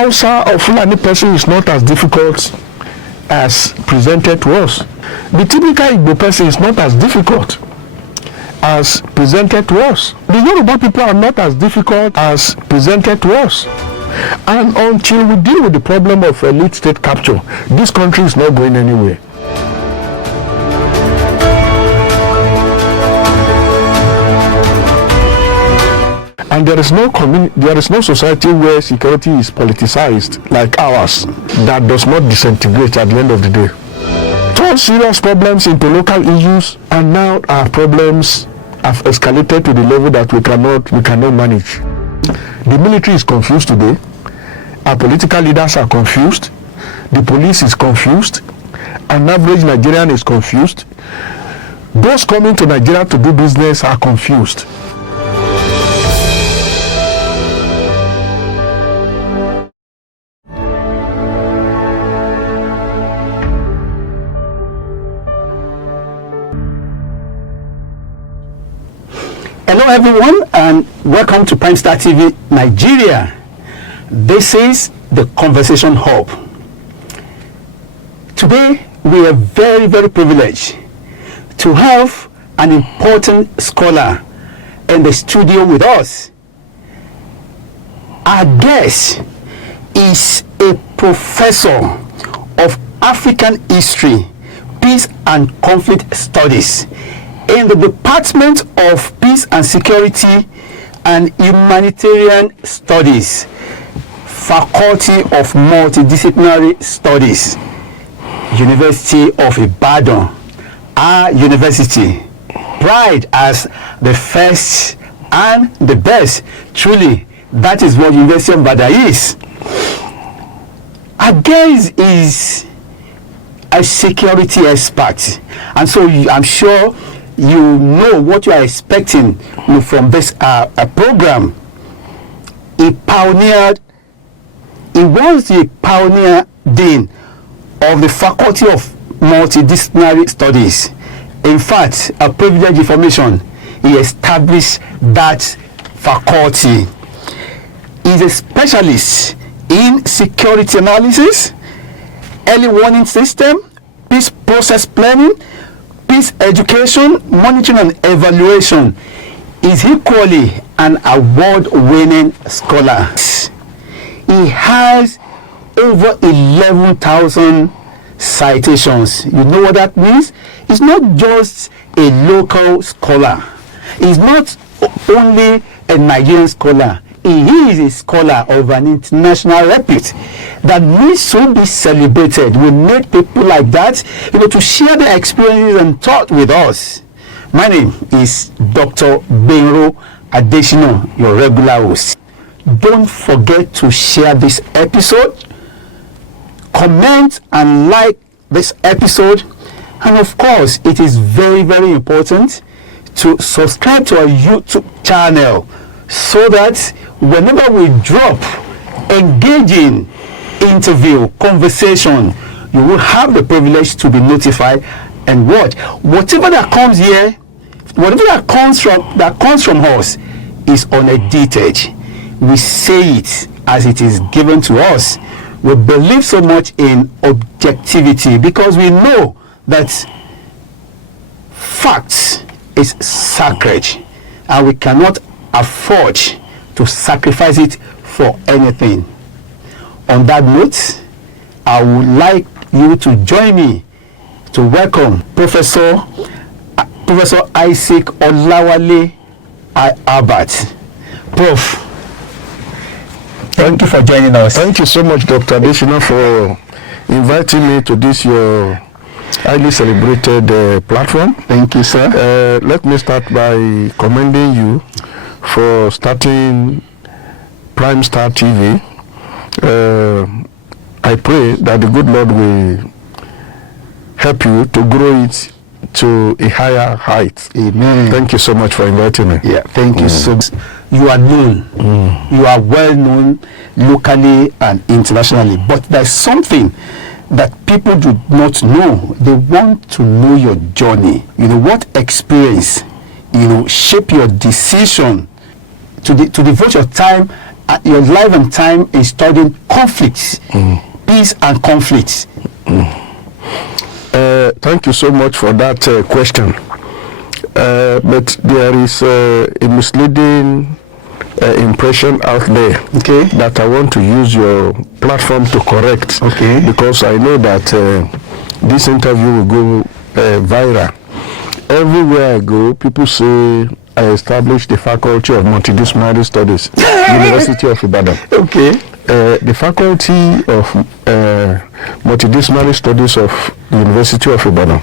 Hausa or Fulani person is not as difficult as presented to us. The typical Igbo person is not as difficult as presented to us. The Yoruba people are not as difficult as presented to us. And until we deal with the problem of elite state capture, this country is not going anywhere. And there is no society where security is politicized like ours that does not disintegrate at the end of the day. Turn serious problems into local issues, and now our problems have escalated to the level that we cannot manage. The military is confused today. Our political leaders are confused. The police is confused. An average Nigerian is confused. Those coming to Nigeria to do business are confused. Hello everyone, and welcome to PrimeStar TV Nigeria. This is the Conversation Hub. Today we are very, very privileged to have an important scholar in the studio with us. Our guest is a professor of African History, Peace and Conflict Studies in the Department of Peace and Security and Humanitarian Studies, Faculty of Multidisciplinary Studies, University of Ibadan, our university, pride as the first and the best. Truly, that is what University of Ibadan is. Our guest is a security expert, and so I'm sure you know what you are expecting from this program. He was the pioneer dean of the Faculty of Multidisciplinary Studies. In fact, a privileged information, he established that faculty. He is a specialist in security analysis, early warning system, peace process planning, peace education, monitoring and evaluation. Is equally an award-winning scholar. He has over 11,000 citations. You know what that means? He's not just a local scholar. He's not only a Nigerian scholar. He is a scholar of an international repute that needs to be celebrated. We need people like that, to share their experiences and thought with us. My name is Dr. BENUE Adesina, your regular host. Don't forget to share this episode, comment and like this episode, and of course, it is very, very important to subscribe to our YouTube channel so that whenever we drop engaging interview, conversation, you will have the privilege to be notified and watch. Whatever that comes here, whatever that comes from us is unedited. We say it as it is given to us. We believe so much in objectivity because we know that facts is sacred and we cannot afford to sacrifice it for anything. On that note, I would like you to join me to welcome Professor ISAAC OLAWALE ALBERT. Prof, thank you for joining us. Thank you so much, Dr. Adesina, for inviting me to this your highly celebrated platform. Thank you, sir. Let me start by commending you for starting PrimeStar TV. I pray that the good Lord will help you to grow it to a higher height. Amen. Thank you so much for inviting me. Yeah, thank you so much. You are known. You are well known locally and internationally. But there's something that people do not know. They want to know your journey. What experience, shape your decision to devote your time your life and time in studying conflicts, peace and conflicts? Thank you so much for that question. But there is a misleading impression out there that I want to use your platform to correct. Because I know that this interview will go viral. Everywhere I go, people say I established the Faculty of Multidisciplinary Studies, University of Ibadan. The Faculty of Multidisciplinary Studies of the University of Ibadan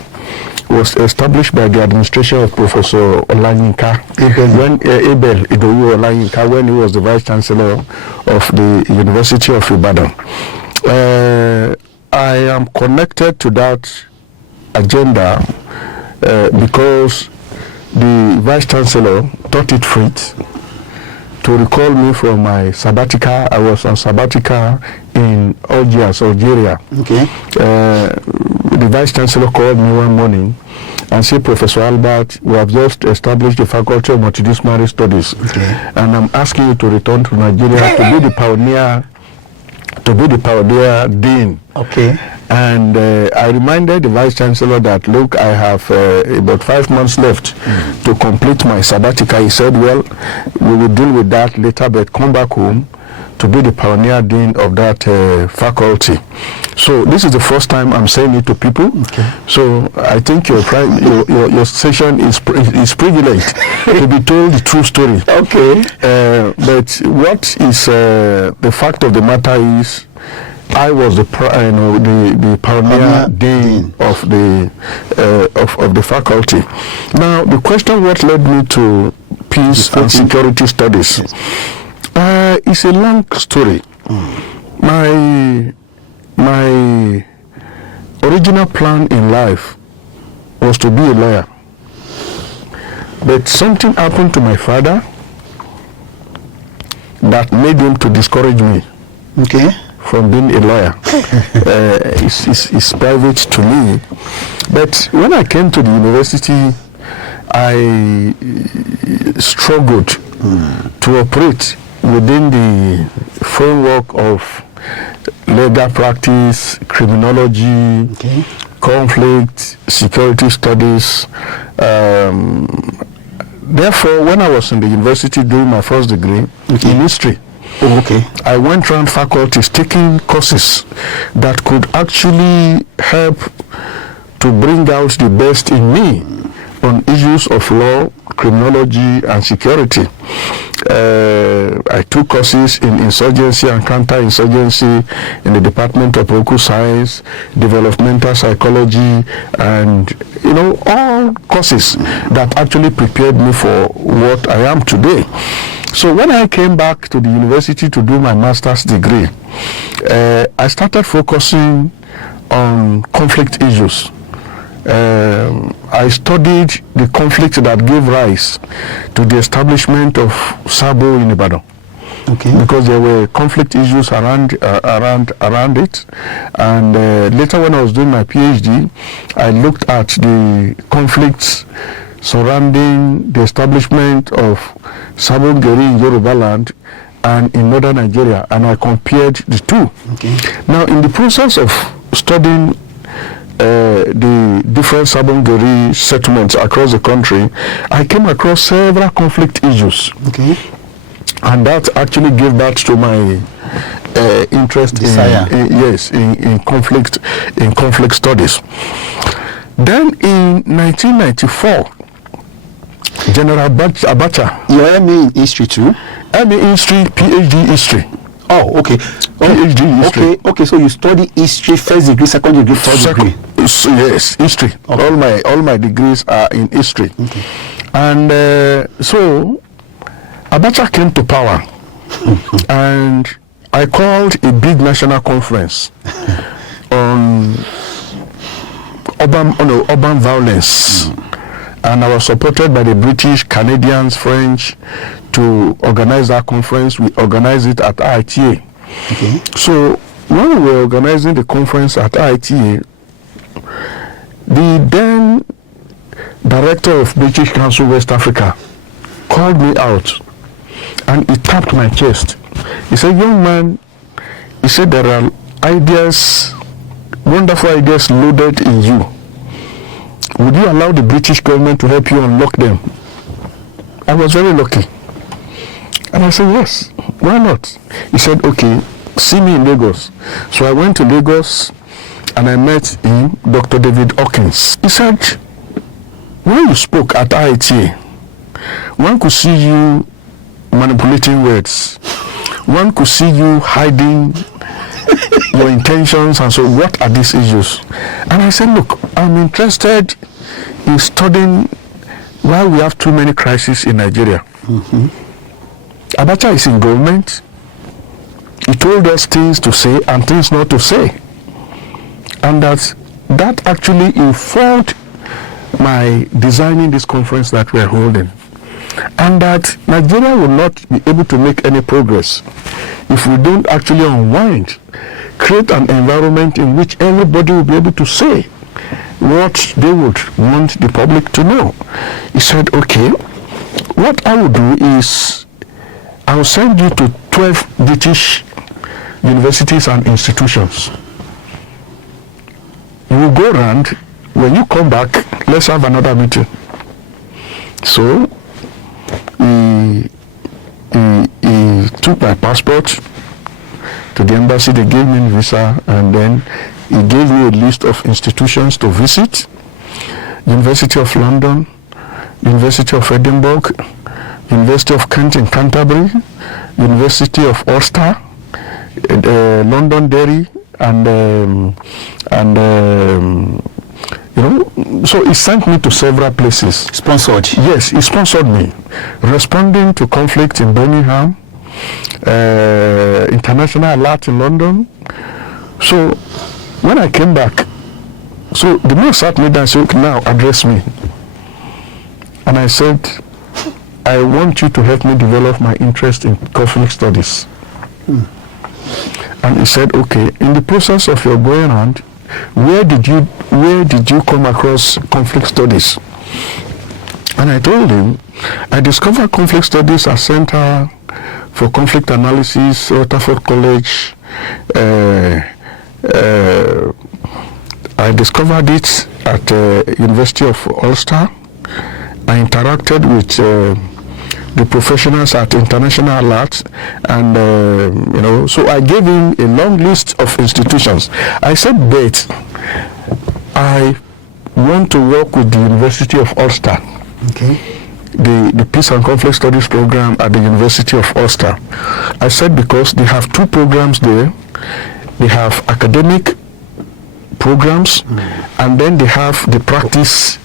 was established by the administration of Professor Olayinka Abel Idowu Olayinka, when he was the Vice Chancellor of the University of Ibadan. I am connected to that agenda because the Vice Chancellor thought it fit to recall me from my sabbatical. I was on sabbatical in Algeria. The Vice Chancellor called me one morning and said, Professor Albert, we have just established the Faculty of Multidisciplinary Studies, and I'm asking you to return to Nigeria to be the pioneer dean. And I reminded the Vice Chancellor that, look, I have about 5 months left to complete my sabbatical. He said, well, we will deal with that later, but come back home to be the pioneer dean of that faculty. So this is the first time I'm saying it to people. So I think your session is privileged to be told the true story. But what is the fact of the matter is, I was the pioneer dean of the faculty. Now the question, what led me to peace and security studies? It's a long story. My original plan in life was to be a lawyer, but something happened to my father that made him to discourage me from being a lawyer. It's private to me. But when I came to the university, I struggled to operate within the framework of legal practice, criminology, conflict, security studies. Therefore, when I was in the university doing my first degree in history, I went around faculties taking courses that could actually help to bring out the best in me on issues of law, criminology, and security. I took courses in insurgency and counter-insurgency in the Department of Political Science, developmental psychology, and all courses that actually prepared me for what I am today. So when I came back to the university to do my master's degree, I started focusing on conflict issues. I studied the conflict that gave rise to the establishment of SABO in Ibadan. Because there were conflict issues around it, and later when I was doing my PhD, I looked at the conflicts surrounding the establishment of Sabo Ngeri in Yoruba land and in northern Nigeria, and I compared the two. Now, in the process of studying the different Sabo Ngeri settlements across the country, I came across several conflict issues. And that actually gave birth to my interest in conflict studies. Then in 1994, General Abacha. Your MA in history too? MA in history, PhD history. Oh, okay. PhD history. Okay, so you study history, first degree, second degree, third degree. Yes, history. All my degrees are in history. And so Abacha came to power, and I called a big national conference on urban violence. And I was supported by the British, Canadians, French to organize that conference. We organized it at IITA. So when we were organizing the conference at IITA, the then director of British Council West Africa called me out, and he tapped my chest He said, young man, he said, there are ideas, wonderful ideas loaded in you. Would you allow the British government to help you unlock them? I was very lucky. And I said, yes, why not? He said, okay, see me in Lagos. So I went to Lagos and I met him, Dr. David Hawkins. He said, when you spoke at IITA, one could see you manipulating words. One could see you hiding your intentions, and so what are these issues? And I said, look, I'm interested in studying why we have too many crises in Nigeria. Abacha is in government. He told us things to say and things not to say. And that actually informed my designing this conference that we're holding. And that Nigeria will not be able to make any progress if we don't actually unwind, create an environment in which everybody will be able to say what they would want the public to know. He said, okay, what I will do is I will send you to 12 British universities and institutions. You will go around. When you come back, let's have another meeting. So he took my passport to the embassy. They gave me a visa, and then he gave me a list of institutions to visit: University of London, University of Edinburgh, University of Kent in Canterbury, University of Ulster, Londonderry, and you know, so he sent me to several places. Sponsored? Yes, he sponsored me. Responding to conflict in Birmingham, International Alert in London. So when I came back, so the man sat me down and said, now address me. And I said, I want you to help me develop my interest in conflict studies. And he said, okay, in the process of your going around, where did you come across conflict studies? And I told him, I discovered conflict studies at Center for Conflict Analysis, Rutherford College. I discovered it at University of Ulster. I interacted with the professionals at International Alert, and you know, so I gave him a long list of institutions. I said, but I want to work with the University of Ulster. Okay. The Peace and Conflict Studies program at the University of Ulster. I said because they have two programs there. They have academic programs, and then they have the practice,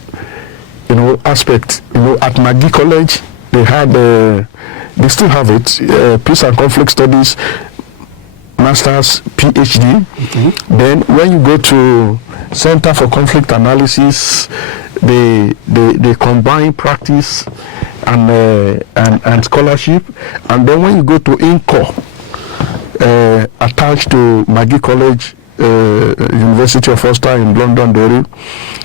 you know, aspect. You know, at Maggie College, they had, they still have it, Peace and Conflict Studies, Masters, PhD. Then when you go to Center for Conflict Analysis, they combine practice and scholarship. And then when you go to INCO, attached to Maggie College, University of Ulster in Londonderry,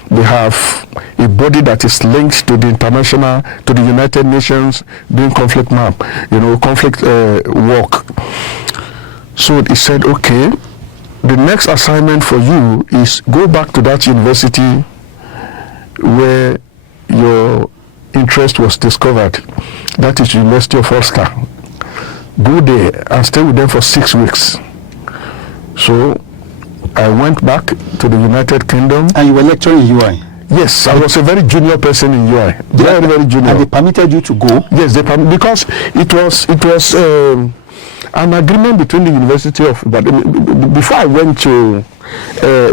they have a body that is linked to the international, to the United Nations, doing conflict map, you know, conflict work. So he said, okay, the next assignment for you is go back to that university where your interest was discovered. That is University of Ulster. Go there and stay with them for 6 weeks. So I went back to the United Kingdom. And you were lecturing in UI? Yes, I was a very junior person in UI. Very, very junior. And they permitted you to go? Yes, they because it was an agreement between the University of Ibadan. Before I went to,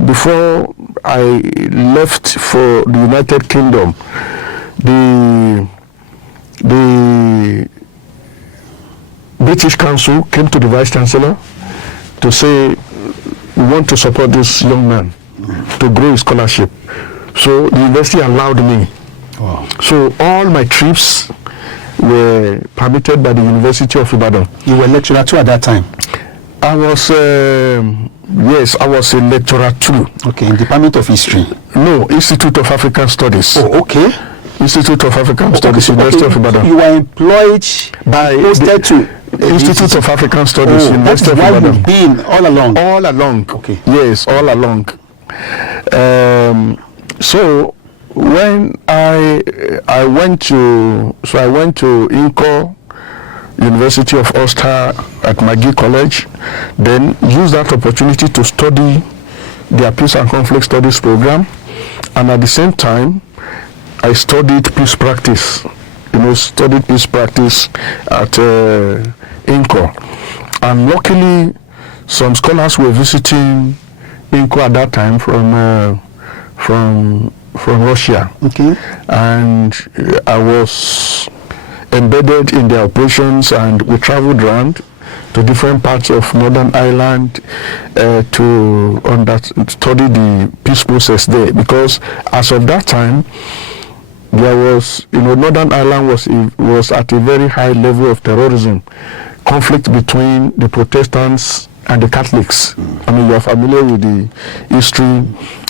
before I left for the United Kingdom, the British Council came to the Vice Chancellor to say, we want to support this young man to grow his scholarship. So the university allowed me. Wow. So all my trips were permitted by the University of Ibadan. You were lecturer too at that time? I was, yes, I was a lecturer too. Okay, in Department of History? No, Institute of African Studies. Oh, okay. Institute of African Studies, University of Ibadan. You were employed, by posted to Institute of African Studies, University of Ibadan. Ibadan. You've been all along. All along. Okay. Yes, all along. So when I went to INCO, University of Ulster at Magee College, then used that opportunity to study their Peace and Conflict Studies program, and at the same time I studied peace practice. Studied peace practice at INCO, and luckily some scholars were visiting INCO at that time from Russia. Okay. And I was embedded in their operations, and we traveled around to different parts of Northern Ireland to study the peace process there, because as of that time there was, Northern Ireland was at a very high level of terrorism, conflict between the Protestants and the Catholics. I mean, you are familiar with the history.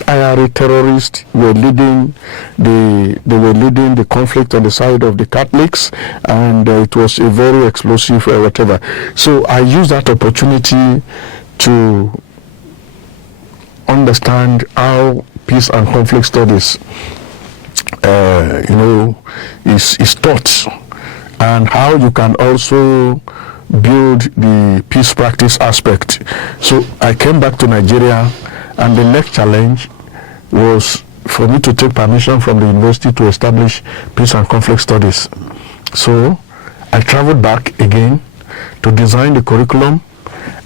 IRA terrorists were leading the conflict on the side of the Catholics, and it was a very explosive whatever. So I used that opportunity to understand how peace and conflict studies is taught, and how you can also build the peace practice aspect. So I came back to Nigeria, and the next challenge was for me to take permission from the university to establish peace and conflict studies. So I traveled back again to design the curriculum,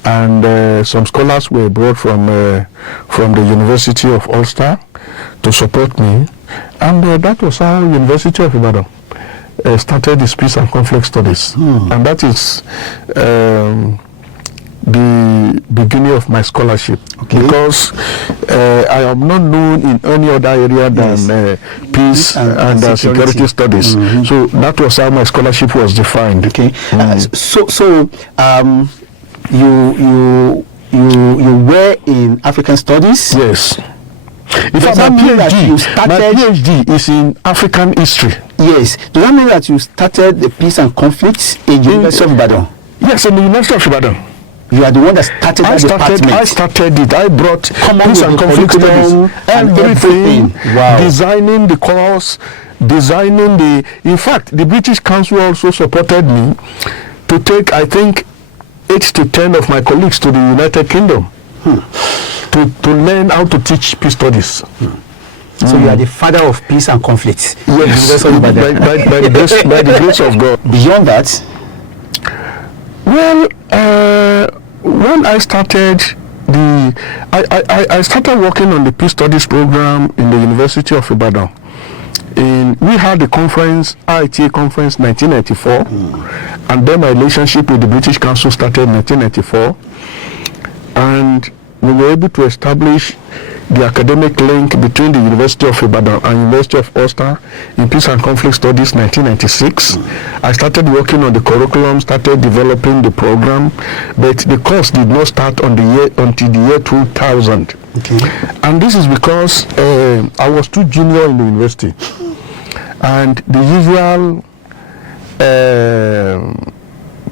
and some scholars were brought from the University of Ulster to support me, and that was how University of Ibadan started this peace and conflict studies, and that is the beginning of my scholarship. Okay. Because I am not known in any other area than peace and security studies. Mm-hmm. So that was how my scholarship was defined. Okay. You were in African studies? Yes. In fact, my PhD is in African history. Yes. Does that mean that you started the peace and conflict in the University of Ibadan? Yes, in the University of Ibadan. You are the one that started that department. I started it. I brought peace and conflict studies, everything. Wow. Designing the course, in fact, the British Council also supported me to take, I think, 8 to 10 of my colleagues to the United Kingdom to learn how to teach peace studies. So you are the father of peace and conflict. Yes, by the grace of God. Beyond that, well, when I started I started working on the peace studies program in the University of Ibadan. We had the conference, IITA conference, 1994, and then my relationship with the British Council started in 1994, and we were able to establish the academic link between the University of Ibadan and University of Ulster in Peace and Conflict Studies 1996. I started working on the curriculum, started developing the program, but the course did not start until the year 2000. Okay. And this is because I was too junior in the university, and the usual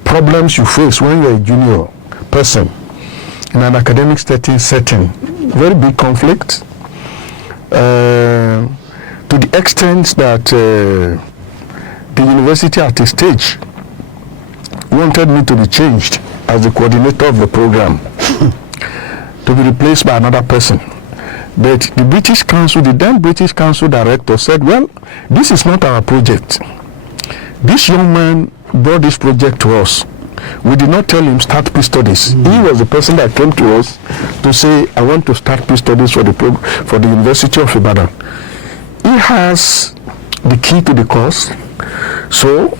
problems you face when you're a junior person in an academic setting, very big conflict, to the extent that the university at a stage wanted me to be changed as the coordinator of the program to be replaced by another person. But the British Council, the then British Council director said, well, this is not our project. This young man brought this project to us. We did not tell him start peace studies. He was the person that came to us to say, I want to start peace studies for the University of Ibadan. He has the key to the course. So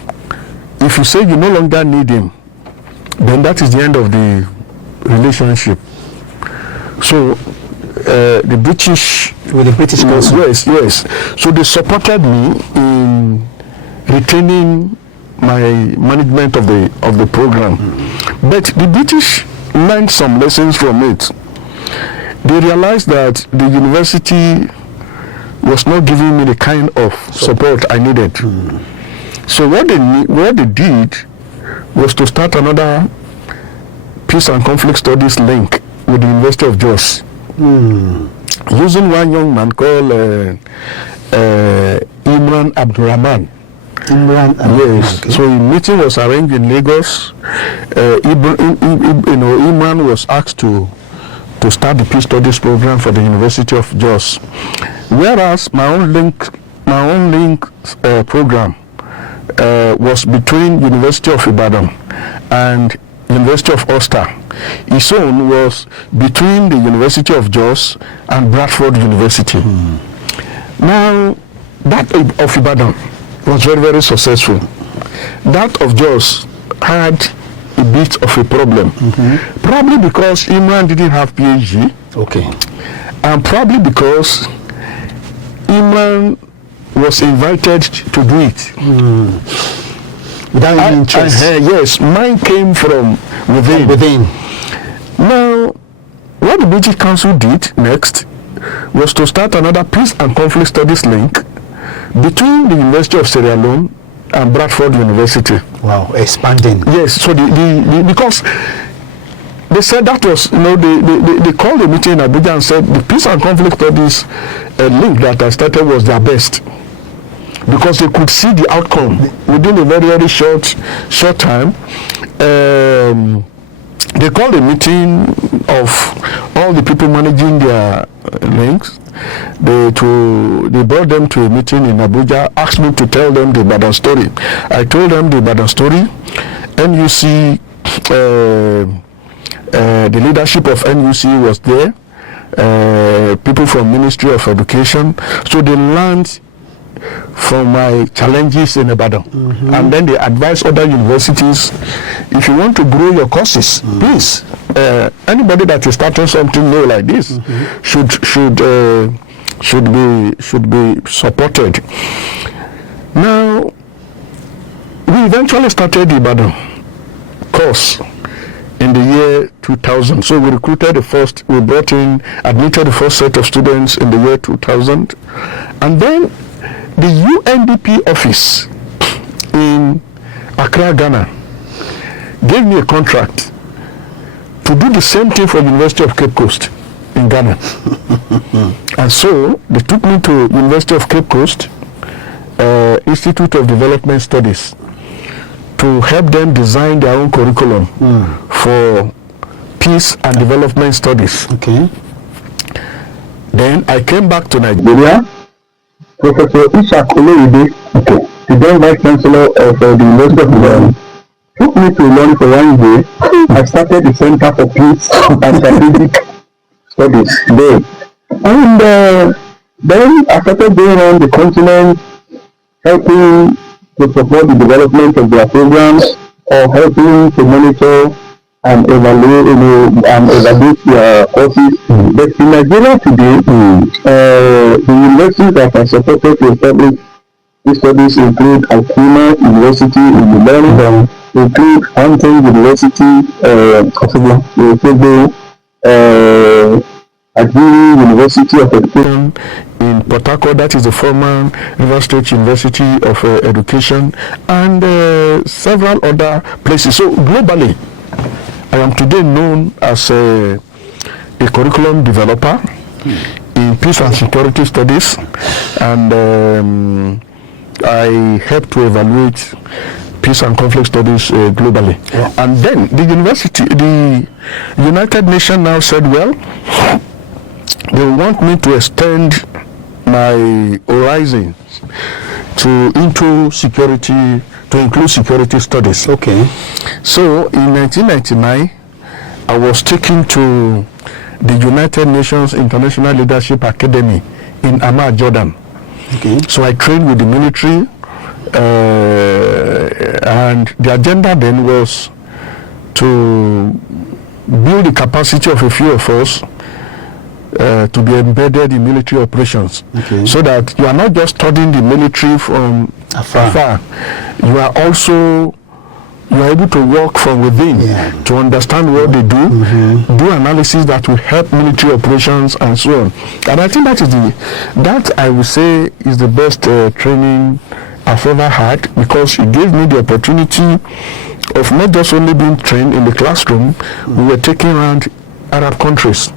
if you say you no longer need him, then that is the end of the relationship. So the British Council, yes. So they supported me in retaining my management of the program. But the British learned some lessons from it. They realized that the university was not giving me the kind of support I needed. So what they did was to start another peace and conflict studies link with the University of Jos, using one young man called Imran Abdurrahman. Yes. Okay. So a meeting was arranged in Lagos. Imran was asked to start the peace studies program for the University of Jos, whereas my own link program was between University of Ibadan and University of Ulster. His own was between the University of Jos and Bradford University. Now, that of Ibadan was very, very successful. That of Jos had a bit of a problem. Probably because Imran didn't have PhD. Okay. And probably because Imran was invited to do it. Without interest. Yes, mine came from within. Now, what the British Council did next was to start another peace and conflict studies link between the University of Sierra Leone and Bradford University. Wow, expanding. Yes, so because they said that was, they called a meeting in Abuja and said the peace and conflict studies link that I started was their best, because they could see the outcome within a very, very short time. They called a meeting of all the people managing their links. They brought them to a meeting in Abuja, asked me to tell them the Ibadan story. I told them the Ibadan story. NUC, the leadership of NUC was there, people from Ministry of Education. So they learned from my challenges in Ibadan. And then they advise other universities, if you want to grow your courses, please, anybody that is starting something new like this should be supported. Now, we eventually started the Ibadan course in the year 2000. So we admitted the first set of students in the year 2000. And then the UNDP office in Accra, Ghana, gave me a contract to do the same thing for University of Cape Coast in Ghana. And so they took me to University of Cape Coast Institute of Development Studies to help them design their own curriculum for peace and development studies. Okay. Then I came back to Nigeria. Professor ISAAC OLAWALE, the then Vice Chancellor of the University of Ibadan, took me to London for 1 year. I started the Center for Peace and Strategic Studies there. And then I started going around the continent, helping to support the development of their programs, or helping to monitor and evaluate their courses. But in Nigeria today, the universities that are supported to establish these studies include Alkima University in Ibadan, include Hampton University, Agiri University of Education in Port Harcourt, that is the former River State University of Education, and several other places. So globally, I am today known as a curriculum developer in peace and security studies, and I help to evaluate peace and conflict studies globally. Yeah. And then the United Nations now said, well, they want me to extend my horizons into security, to include security studies. Okay. So in 1999, I was taken to the United Nations International Leadership Academy in Amman, Jordan. Okay. So I trained with the military, and the agenda then was to build the capacity of a few of us to be embedded in military operations. Okay. So that you are not just studying the military from afar. You are able to work from within to understand what they do, do analysis that will help military operations and so on. And I think that I would say is the best training I've ever had, because it gave me the opportunity of not just only being trained in the classroom, we were taking around Arab countries.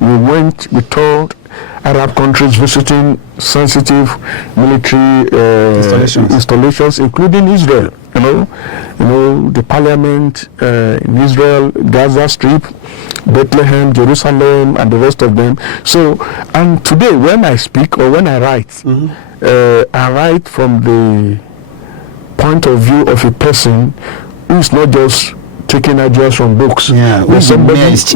We toured Arab countries, visiting sensitive military installations, including Israel. You know the parliament in Israel, Gaza Strip, Bethlehem, Jerusalem, and the rest of them. So, and today when I speak or when I write, I write from the point of view of a person who is not just taking ideas from books. But somebody who has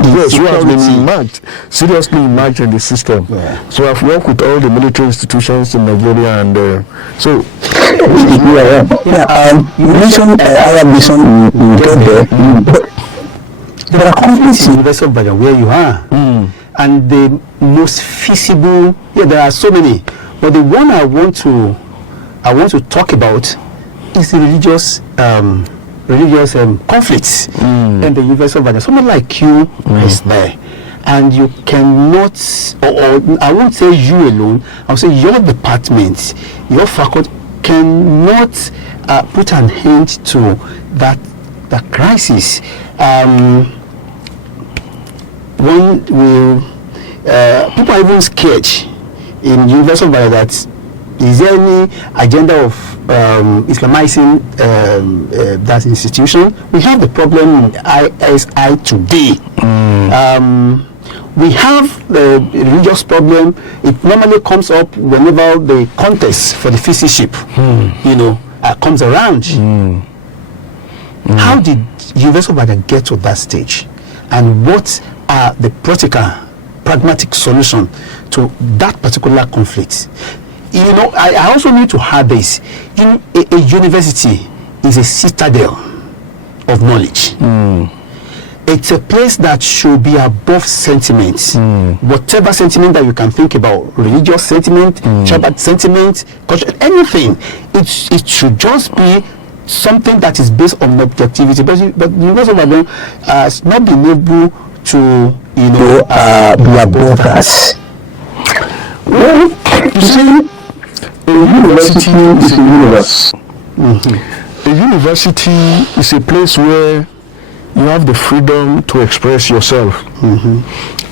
been seriously immersed in the system. So I've worked with all the military institutions in Nigeria, and so you mentioned Arab nation, you get there, but there are conflicts in the University of Ibadan where you are, and the most feasible, there are so many, but the one I want to talk about is the religious conflicts in the University of Ibadan. Someone like you is there, and you cannot, or I won't say you alone, I'll say your department, your faculty cannot put an end to that crisis. When people are even scared in University of Ibadan that is there any agenda of Islamizing that institution? We have the problem in ISI today. We have the religious problem. It normally comes up whenever the contest for the physicship, comes around. How did University of Ibadan get to that stage? And what are the pragmatic solution to that particular conflict? I also need to add this. A university is a citadel of knowledge. It's a place that should be above sentiments. Whatever sentiment that you can think about, religious sentiment, tribal sentiment, culture, anything, it should just be something that is based on objectivity. But the University of Ibadan has not been able to, be above that. Well, you see, a university is a universe. A university is a place where you have the freedom to express yourself.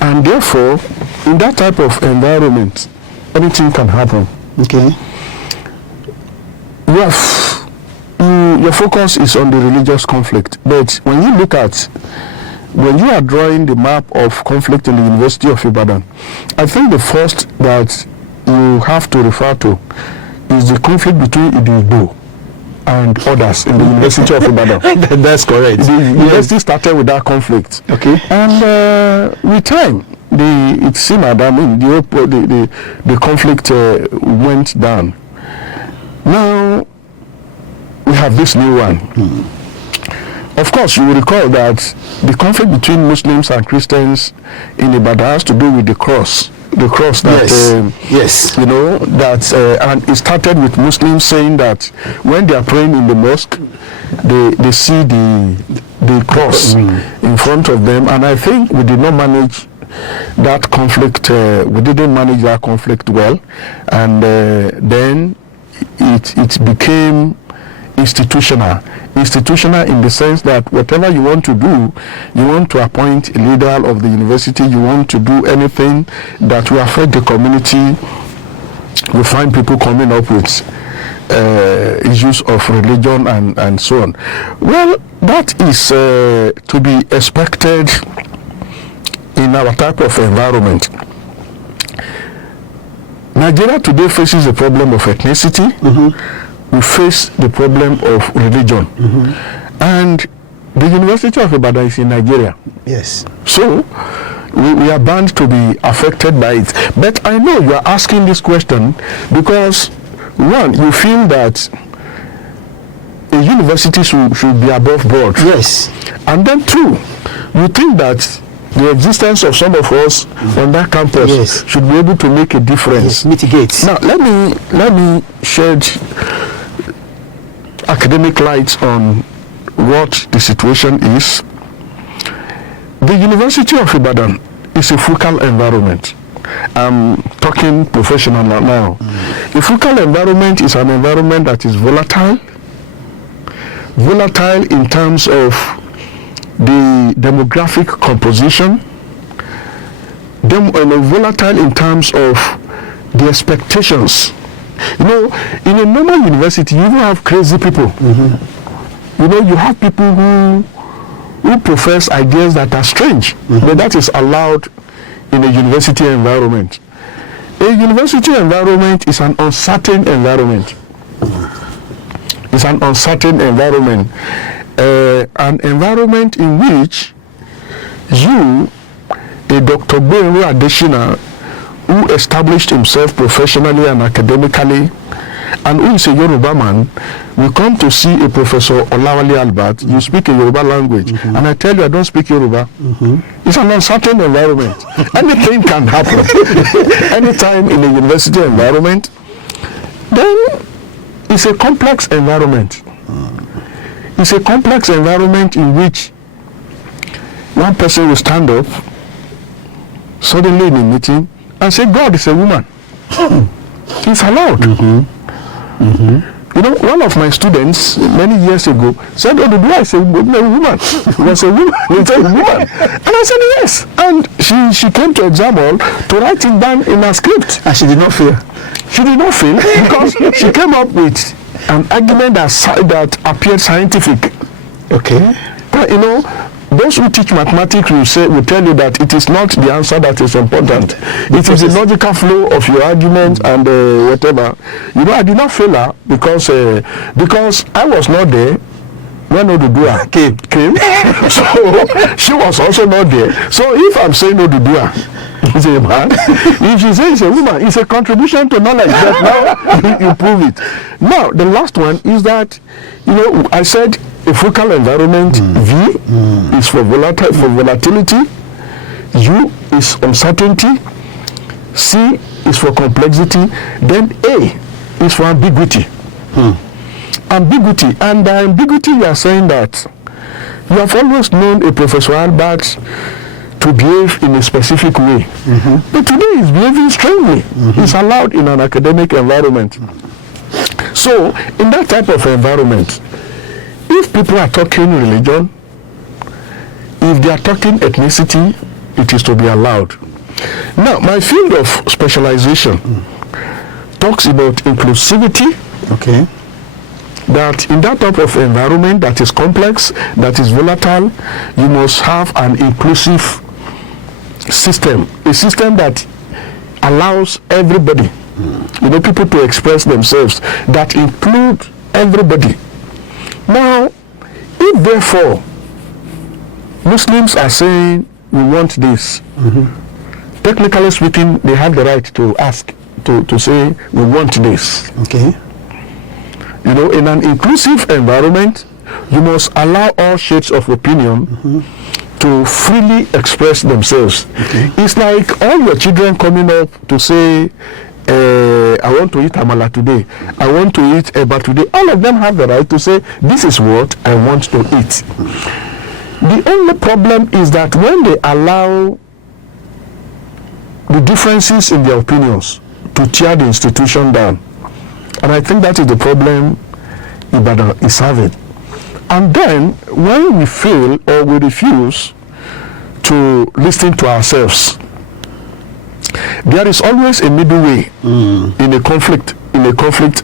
And therefore, in that type of environment, anything can happen. Okay. Your focus is on the religious conflict. But when you are drawing the map of conflict in the University of Ibadan, I think the first that you have to refer to is the conflict between Igbo and others in the University of Ibadan. That's correct. The university started with that conflict. Okay. And with time, it simmered. I mean, the conflict went down. Now we have this new one. Of course, you will recall that the conflict between Muslims and Christians in Ibadan has to do with the cross. The cross that, and it started with Muslims saying that when they are praying in the mosque, they see the cross in front of them. And I think we did not manage that conflict. We didn't manage that conflict well, and then it became institutional in the sense that whatever you want to do, you want to appoint a leader of the university, you want to do anything that will affect the community, you find people coming up with issues of religion and so on. Well, that is to be expected in our type of environment. Nigeria today faces the problem of ethnicity. We face the problem of religion. And the University of Ibadan is in Nigeria. Yes. So we are bound to be affected by it. But I know you are asking this question because, one, you feel that a university should be above board. Yes. And then two, you think that the existence of some of us on that campus should be able to make a difference. Yes, mitigate. Now let me shed academic light on what the situation is. The University of Ibadan is a focal environment. I'm talking professional now. A focal environment is an environment that is volatile, volatile in terms of the demographic composition, volatile in terms of the expectations. You know, in a normal university, you don't have crazy people. You know, you have people who profess ideas that are strange, but that is allowed in a university environment. A university environment is an uncertain environment. It's an uncertain environment. An environment in which you, a Dr. GBENRO ADESINA, who established himself professionally and academically, and who is a Yoruba man, will come to see a Professor Olawale Albert. You speak a Yoruba language, and I tell you I don't speak Yoruba. It's an uncertain environment. Anything can happen. Anytime in a university environment, then it's a complex environment. It's a complex environment in which one person will stand up suddenly in a meeting and say, God is a woman. It's allowed. You know, one of my students many years ago said, oh, Odudua is a woman. Was a woman. It's a woman. And I said, yes. And she came to exam hall to write it down in her script. And she did not fail. She did not fail because she came up with an argument that appeared scientific. Okay. But, you know, those who teach mathematics will tell you that it is not the answer that is important. It is the logical flow of your argument and whatever. You know, I did not fail her because I was not there when Odudua came. So she was also not there. So if I'm saying Odudua is a man, if she says a woman, it's a contribution to knowledge. But now you prove it. Now the last one is that, you know, I said a focal environment, V is for volatility, U is uncertainty, C is for complexity, then A is for ambiguity. Ambiguity, and by ambiguity we are saying that you have always known a Professor Albert to behave in a specific way, but today he's behaving strangely. He's allowed in an academic environment. So in that type of environment, if people are talking religion, if they are talking ethnicity, it is to be allowed. Now, my field of specialization talks about inclusivity. Okay. That in that type of environment that is complex, that is volatile, you must have an inclusive system. A system that allows everybody, you know, people to express themselves, that include everybody. Now, if therefore Muslims are saying we want this, technically speaking, they have the right to ask, to say we want this. Okay. You know, in an inclusive environment, you must allow all shades of opinion to freely express themselves. It's like all your children coming up to say, I want to eat amala today, I want to eat eba today. All of them have the right to say, this is what I want to eat. The only problem is that when they allow the differences in their opinions to tear the institution down, and I think that is the problem Ibadan is having. And then when we fail or we refuse to listen to ourselves, there is always a middle way in a conflict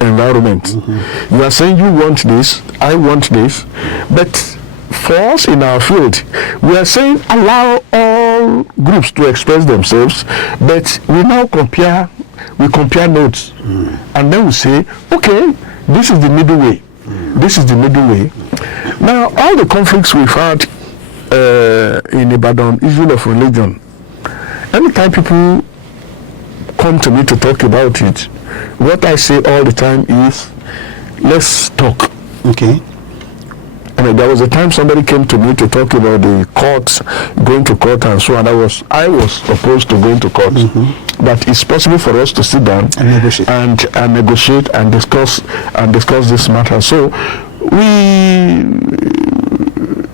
environment. You are saying you want this, I want this, but for us in our field, we are saying allow all groups to express themselves, but we now compare notes, and then we say, okay, this is the middle way. This is the middle way. Now, all the conflicts we've had in Ibadan, issue of religion, anytime people come to me to talk about it, what I say all the time is, let's talk. Okay. I mean, there was a time somebody came to me to talk about the courts, going to court and so on. I was opposed to going to court. But it's possible for us to sit down and negotiate and negotiate and discuss this matter. So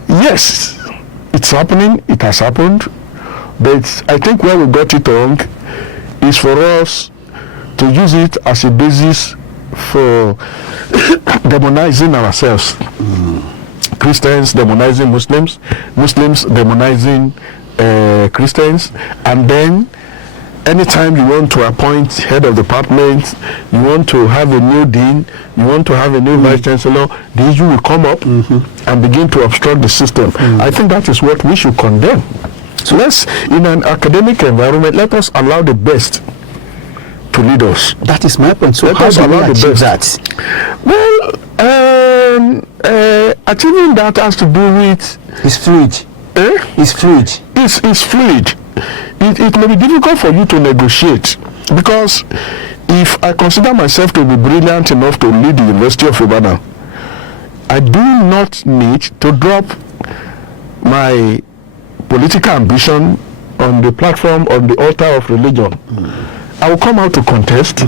yes, it's happening. It has happened. But I think where we got it wrong is for us to use it as a basis for demonizing ourselves. Christians demonizing Muslims, Muslims demonizing Christians, and then anytime you want to appoint head of department, you want to have a new dean, you want to have a new vice chancellor, the issue will come up and begin to obstruct the system. I think that is what we should condemn. So let's, in an academic environment, let us allow the best to lead us. That is my point. So let how us do we allow the achieve best. that? Well, achieving that has to do with... It's fluid. It's fluid. It's fluid. It may be difficult for you to negotiate, because if I consider myself to be brilliant enough to lead the University of Ibadan, I do not need to drop my political ambition on the platform, on the altar of religion. I will come out to contest,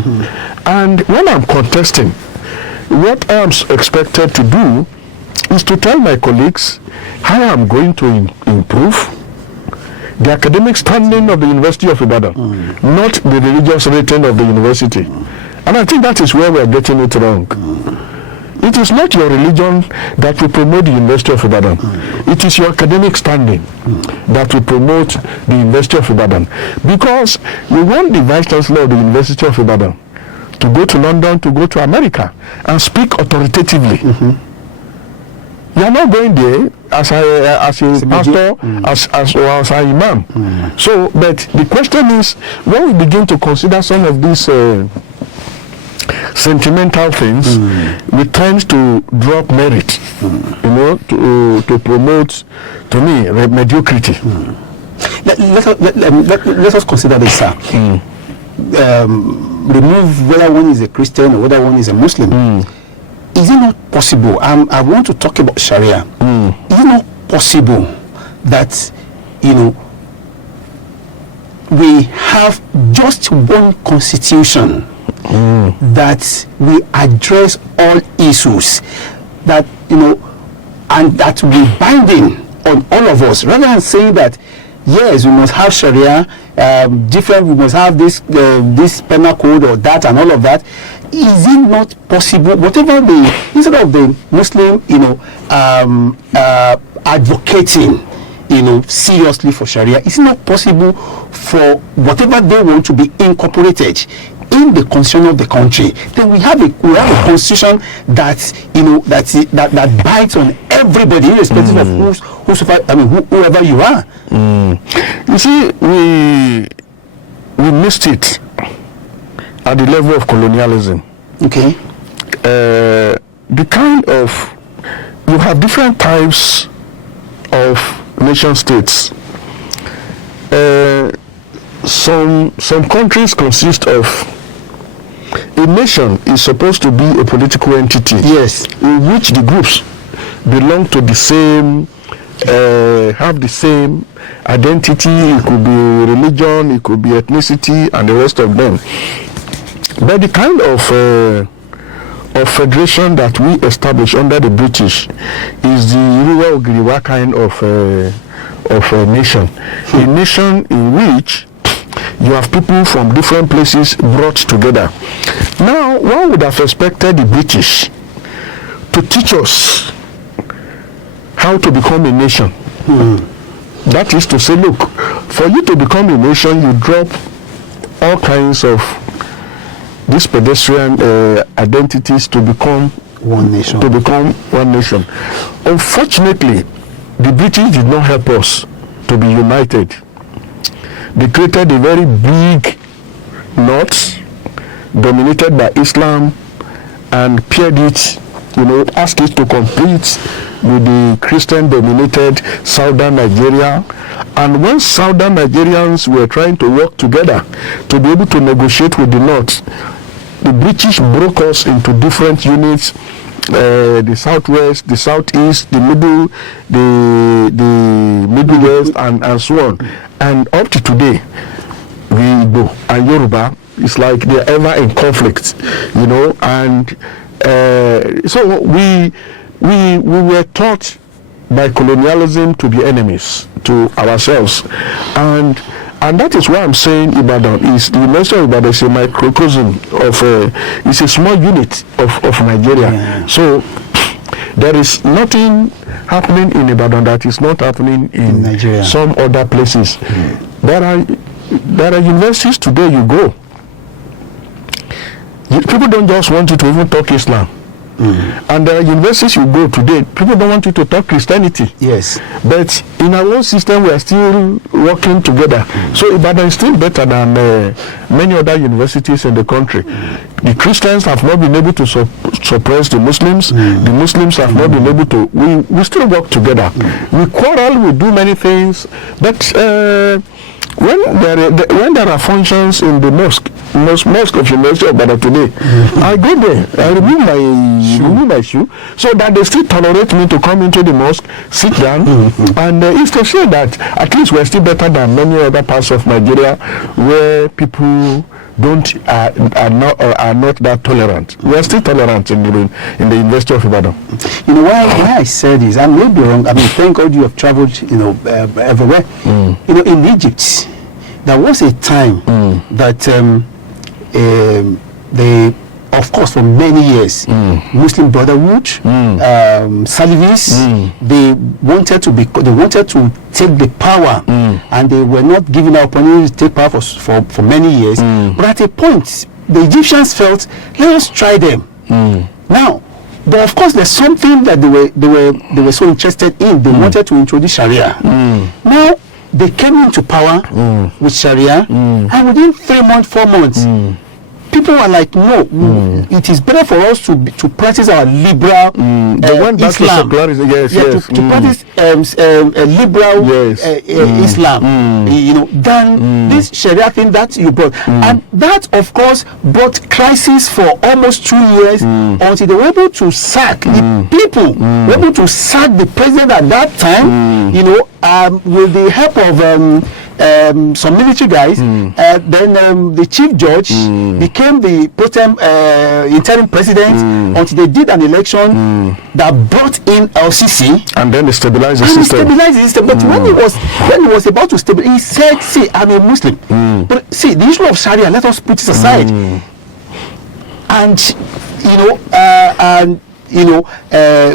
and when I'm contesting, what I am expected to do is to tell my colleagues how I'm going to improve the academic standing of the University of Ibadan, not the religious rating of the university. And I think that is where we are getting it wrong. It is not your religion that will promote the University of Ibadan. It is your academic standing that will promote the University of Ibadan. Because we want the Vice Chancellor of the University of Ibadan to go to London, to go to America, and speak authoritatively. You are not going there as a pastor, as an imam. So, but the question is, when we begin to consider some of these sentimental things, we tend to drop merit, you know, to promote, to me, mediocrity. Let us consider this, sir. Remove whether one is a Christian or whether one is a Muslim. Is it not possible? I want to talk about Sharia. Is it not possible that, you know, we have just one constitution that we address all issues, that, you know, and that we binding on all of us, rather than saying that yes, we must have Sharia, we must have this penal code or that and all of that. Is it not possible, whatever instead of the Muslim, you know, advocating, you know, seriously for Sharia, is it not possible for whatever they want to be incorporated in the constitution of the country? Then we have a constitution that, you know, that bites on everybody, irrespective of whoever you are. You see, we missed it at the level of colonialism. Okay. The kind of, you have different types of nation states. Some countries consist of, a nation is supposed to be a political entity, yes, in which the groups belong to the same, have the same identity. It could be religion, it could be ethnicity, and the rest of them. But the kind of federation that we established under the British is the Yoruba Ogiriwa kind of a nation. A nation in which you have people from different places brought together. Now, one would have expected the British to teach us how to become a nation. That is to say, look, for you to become a nation, you drop all kinds of these pedestrian identities to become one nation. Unfortunately, the British did not help us to be united. They created a very big north dominated by Islam and paired it, you know, asked it to compete with the Christian-dominated southern Nigeria. And when southern Nigerians were trying to work together to be able to negotiate with the north, the British broke us into different units, the southwest, the southeast, the middle, the middle west, and so on. And up to today, we Igbo and Yoruba, it's like they're ever in conflict, you know. And so we were taught by colonialism to be enemies to ourselves, and that is why I'm saying Ibadan is, the University of Ibadan is a microcosm of it's a small unit of Nigeria. So there is nothing happening in Ibadan that is not happening in Nigeria. Some other places. There are universities today you go. People don't just want you to even talk Islam. And there are universities you go today, people don't want you to talk Christianity. Yes. But in our own system, we are still working together. So Ibadan is still better than many other universities in the country. The Christians have not been able to suppress the Muslims. The Muslims have not been able to. We still work together. We quarrel, we do many things. But when there are functions in the mosque of University of Ibadan today, I go there, I remove my shoe, so that they still tolerate me to come into the mosque, sit down, and it's to say that at least we're still better than many other parts of Nigeria where people are not that tolerant. We are still tolerant in the University of Ibadan. You know, why I said this, I may be wrong. I mean, thank God you have traveled, everywhere. You know, in Egypt, there was a time that of course, for many years, Muslim Brotherhood, Salafists, they wanted to take the power, and they were not giving the opportunity to take power for many years. But at a point, the Egyptians felt, let us try them. Now, but of course, there's something that they were so interested in. They wanted to introduce Sharia. Now, they came into power with Sharia, and within 3 months, 4 months, people were like, no, it is better for us to practice our liberal Islam. To practice liberal Islam, than this Sharia thing that you brought. And that, of course, brought crisis for almost 2 years until they were able to sack the people, were able to sack the president at that time, with the help of some military guys. Then the chief judge became the interim president until they did an election that brought in LCC, and then they stabilized the system. But when he was about to stabilize, he said, "See, I'm a Muslim, but see, the issue of Sharia, let us put it aside." And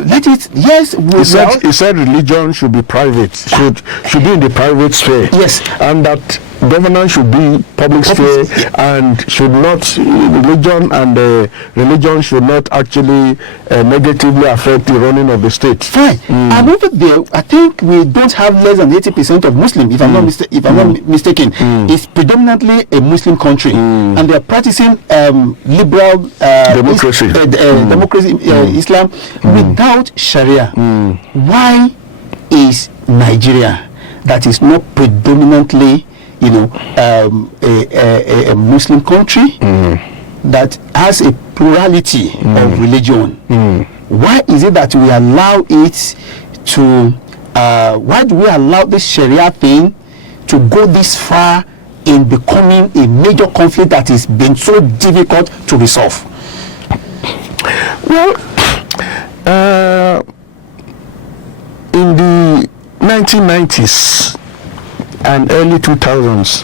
let it. Yes, he said religion should be private, should be in the private sphere. Yes, and that governance should be public sphere, and religion should not actually negatively affect the running of the state. Fine. And over there, I think we don't have less than 80% of Muslims, if I'm not mistaken. It's predominantly a Muslim country, and they are practicing liberal democracy, Islam without Sharia. Why is Nigeria, that is not predominantly a Muslim country, that has a plurality of religion, why is it that we allow it to why do we allow this Sharia thing to go this far in becoming a major conflict that has been so difficult to resolve? Well, in the 1990s and early 2000s,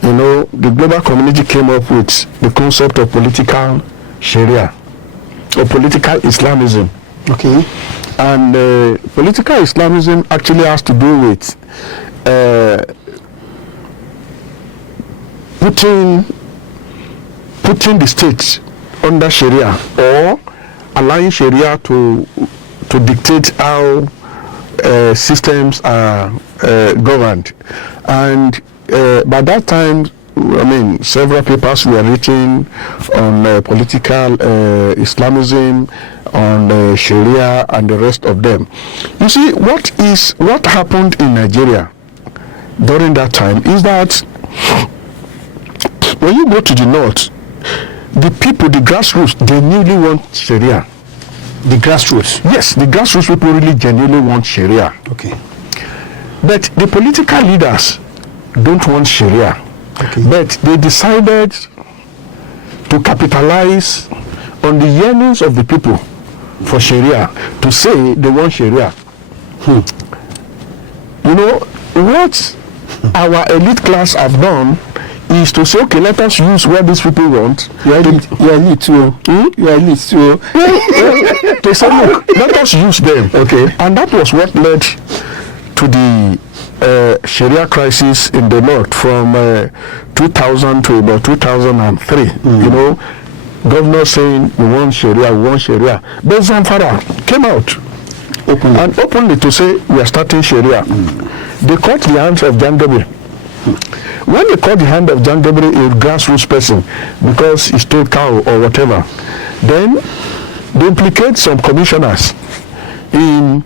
the global community came up with the concept of political Sharia, or political Islamism. Okay. And political Islamism actually has to do with putting the state under Sharia, or allowing Sharia to dictate how systems are governed. And by that time, several papers were written on political Islamism, on Sharia, and the rest of them. You see, what happened in Nigeria during that time is that when you go to the north, the people, the grassroots, they really want Sharia. The grassroots? Yes, the grassroots people really genuinely want Sharia. Okay. But the political leaders don't want Sharia. Okay. But they decided to capitalize on the yearnings of the people for Sharia, to say they want Sharia. What our elite class have done is to say, okay, let us use what these people want. You are elite too. You are elite too. To say, look, let us use them. Okay. And that was what led to the Sharia crisis in the north from 2000 to about 2003. You know, governors saying we want Sharia. But Zamfara came out openly to say we are starting Sharia. They cut the hands of Jan Gabriel. When they cut the hand of Jan Gabriel, a grassroots person, because he stole cow or whatever, then they implicate some commissioners in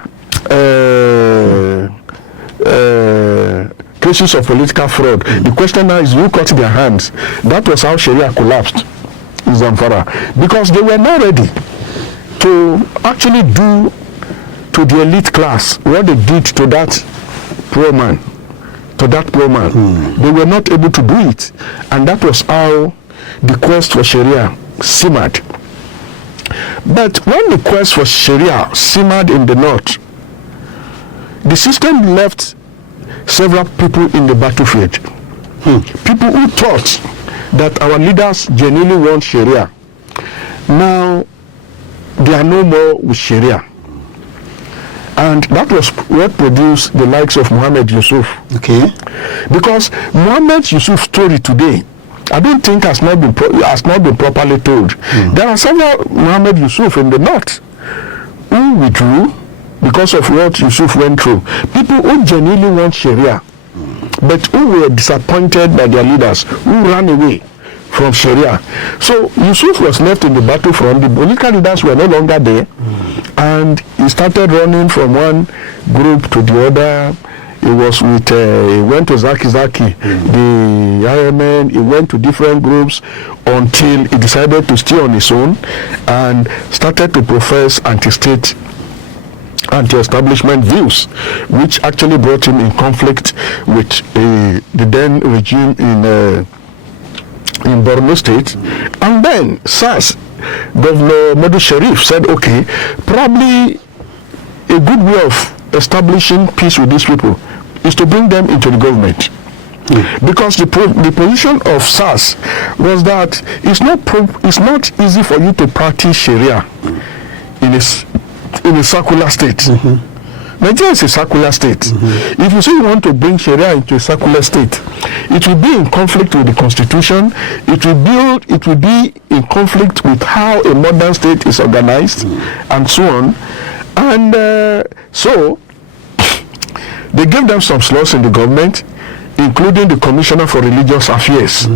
cases of political fraud. The question now is who cut their hands. That was how Sharia collapsed in Zamfara, because they were not ready to actually do to the elite class what they did to that poor man. They were not able to do it, and that was how the quest for Sharia simmered. But when the quest for Sharia simmered in the north, the system left several people in the battlefield. People who thought that our leaders genuinely want Sharia. Now they are no more with Sharia. And that was what produced the likes of Muhammad Yusuf. Okay. Because Muhammad Yusuf's story today, I don't think has not been properly told. There are several Muhammad Yusuf in the north who withdrew because of what Yusuf went through. People who genuinely want Sharia, but who were disappointed by their leaders, who ran away from Sharia. So Yusuf was left in the battlefront. The political leaders were no longer there, and he started running from one group to the other. He was with, he went to Zaki, the IMN, he went to different groups until he decided to stay on his own and started to profess anti-state, anti-establishment views, which actually brought him in conflict with the then regime in Borno State. And then SARS, Governor Modu Sharif said, okay, probably a good way of establishing peace with these people is to bring them into the government. Because the position of SARS was that it's not easy for you to practice Sharia in a secular state. Nigeria is a secular state. If you say you want to bring Sharia into a secular state, it will be in conflict with the constitution. It will be in conflict with how a modern state is organized, and so on. And so they gave them some slots in the government, including the Commissioner for Religious Affairs.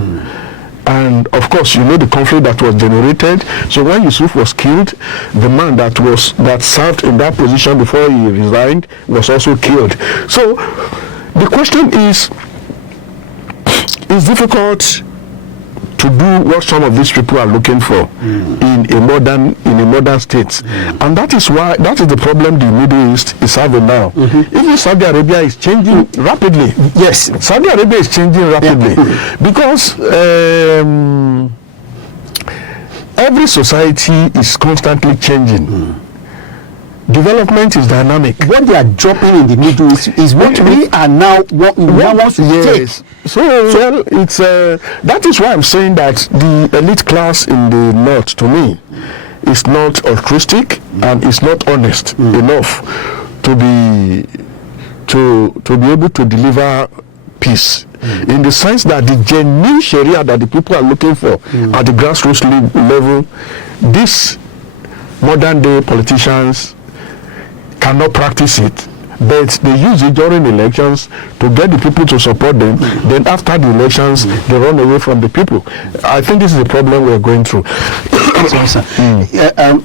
And of course, you know the conflict that was generated. So when Yusuf was killed, the man that served in that position before he resigned was also killed. So the question is, it's difficult to do what some of these people are looking for in a modern state, and that is the problem the Middle East is having now. Even Saudi Arabia is changing rapidly. Yes, Saudi Arabia is changing rapidly because every society is constantly changing. Development is dynamic. What they are dropping in the Middle East is what we are now want to take. So well, it's that is why I'm saying that the elite class in the north, to me, is not altruistic and is not honest enough to be able to deliver peace. In the sense that the genuine Sharia that the people are looking for at the grassroots level, these modern day politicians cannot practice it, but they use it during elections to get the people to support them. Then after the elections, they run away from the people. I think this is the problem we are going through.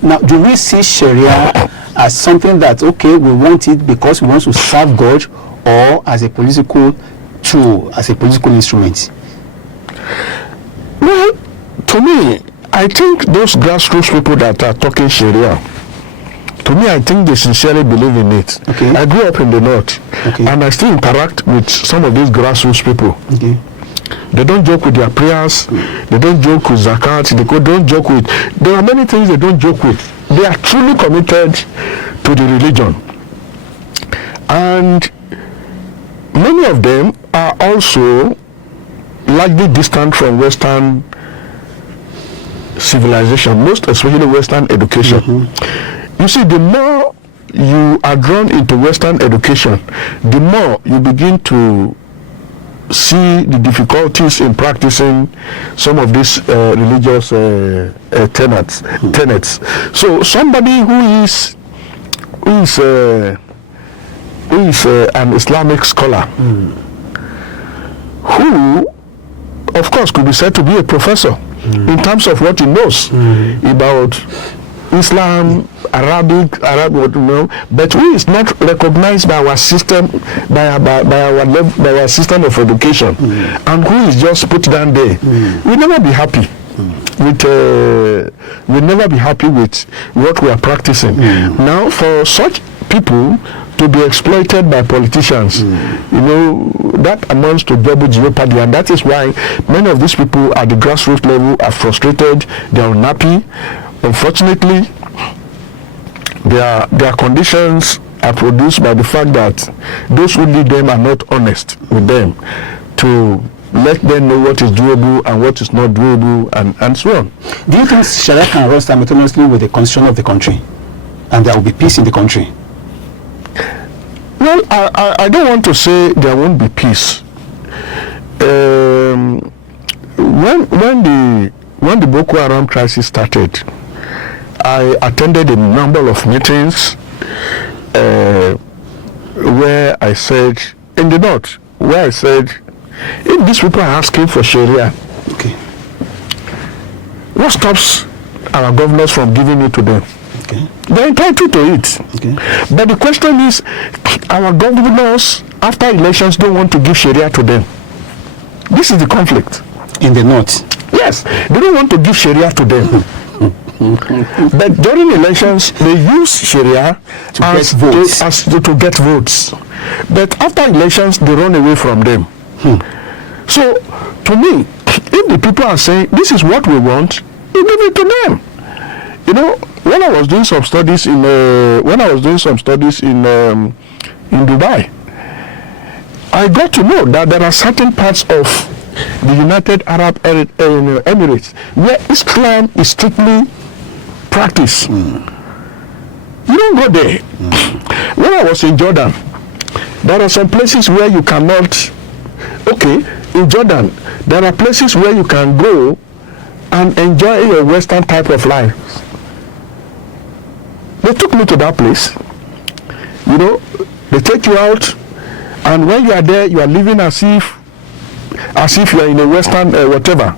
Now, do we see Sharia as something that, okay, we want it because we want to serve God, or as a political tool, as a political instrument? Well, to me, I think those grassroots people that are talking Sharia, to me, I think they sincerely believe in it. Okay. I grew up in the north, and I still interact with some of these grassroots people. Okay. They don't joke with their prayers. They don't joke with zakat. They don't joke with. There are many things they don't joke with. They are truly committed to the religion, and many of them are also largely distant from Western civilization, most especially Western education. You see, the more you are drawn into Western education, the more you begin to see the difficulties in practicing some of these religious tenets. So somebody who is an Islamic scholar, who of course could be said to be a professor in terms of what he knows about Islam, Arabic, but who is not recognized by our system, by our system of education, and who is just put down there, we'll never be happy. We'll never be happy with what we are practicing. Now, for such people to be exploited by politicians, that amounts to double jeopardy, and that is why many of these people at the grassroots level are frustrated, they are unhappy. Unfortunately, their conditions are produced by the fact that those who lead them are not honest with them to let them know what is doable and what is not doable, and so on. Do you think Sharia can run simultaneously with the constitution of the country, and there will be peace in the country? Well, I don't want to say there won't be peace. When the Boko Haram crisis started, I attended a number of meetings where I said, in the north, where I said, if these people are asking for Sharia, okay, what stops our governors from giving it to them? Okay. They're entitled to it. Okay. But the question is, our governors, after elections, don't want to give Sharia to them. This is the conflict. In the north? Yes, they don't want to give Sharia to them. But during elections, they use Sharia to get votes. But after elections, they run away from them. So, to me, if the people are saying, this is what we want, you give it to them. When I was doing some studies in Dubai, I got to know that there are certain parts of the United Arab Emirates where Islam is strictly practiced. You don't go there. When I was in Jordan, there are some places where you cannot. Okay, in Jordan, there are places where you can go and enjoy a Western type of life. They took me to that place. They take you out, and when you are there, you are living as if you are in a Western whatever.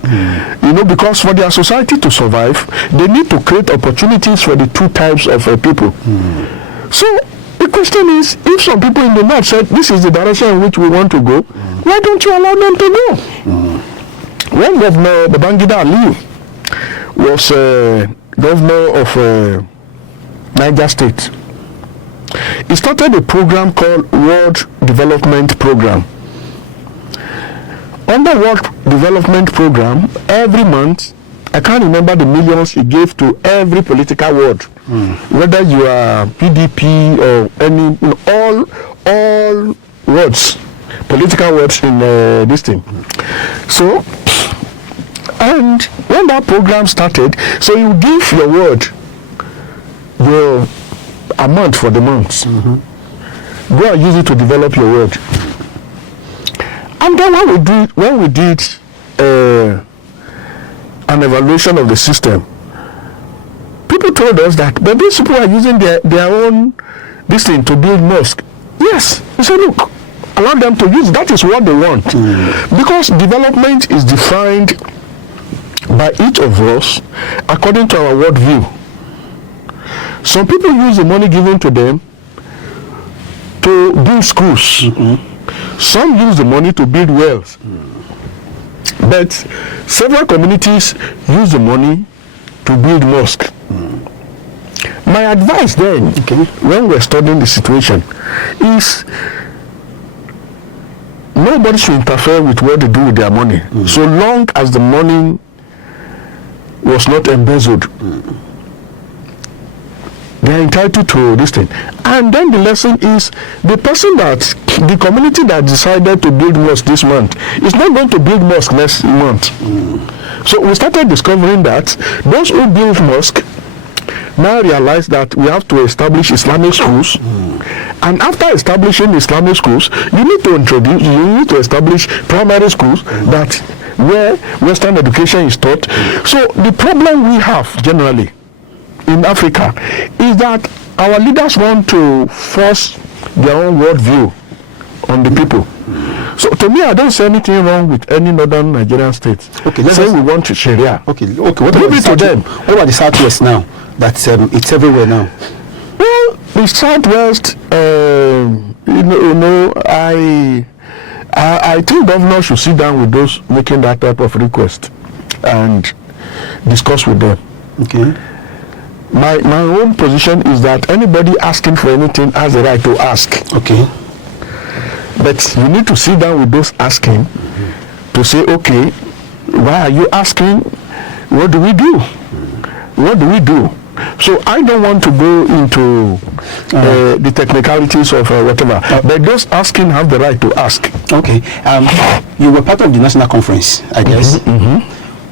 Because for their society to survive, they need to create opportunities for the two types of people. So the question is, if some people in the north said this is the direction in which we want to go, why don't you allow them to go? When Governor Babangida Aliyu was governor of Niger State, he started a program called World Development Program. Under World Development Program, every month, I can't remember the millions he gave to every political ward, whether you are PDP or any, all wards, political wards in this thing. So, and when that program started, so you give your word, your amount for the month. Go and use it to develop your word. And then when we did an evaluation of the system, people told us that, but these people are using their own this thing to build mosque. Yes, we said, look, allow them to use. That is what they want, because development is defined by each of us according to our worldview. Some people use the money given to them to build schools. Some use the money to build wells. But several communities use the money to build mosques. My advice then, when we're studying the situation, is nobody should interfere with what they do with their money, so long as the money was not embezzled. They are entitled to this thing. And then the lesson is, the person that the community that decided to build mosque this month is not going to build mosque next month. So we started discovering that those who build mosque now realize that we have to establish Islamic schools, and after establishing Islamic schools, you need to establish primary schools that where Western education is taught. So the problem we have generally in Africa is that our leaders want to force their own worldview on the people. So to me, I don't see anything wrong with any northern Nigerian state. Okay, let's say we want to Sharia. Okay. What about the Southwest now? That's it's everywhere now. Well, the Southwest, I think governors should sit down with those making that type of request and discuss with them. Okay. My own position is that anybody asking for anything has the right to ask. Okay. But you need to sit down with those asking to say, okay, why are you asking? What do we do? What do we do? So I don't want to go into the technicalities of whatever, but those asking have the right to ask. Okay. You were part of the national conference, I guess.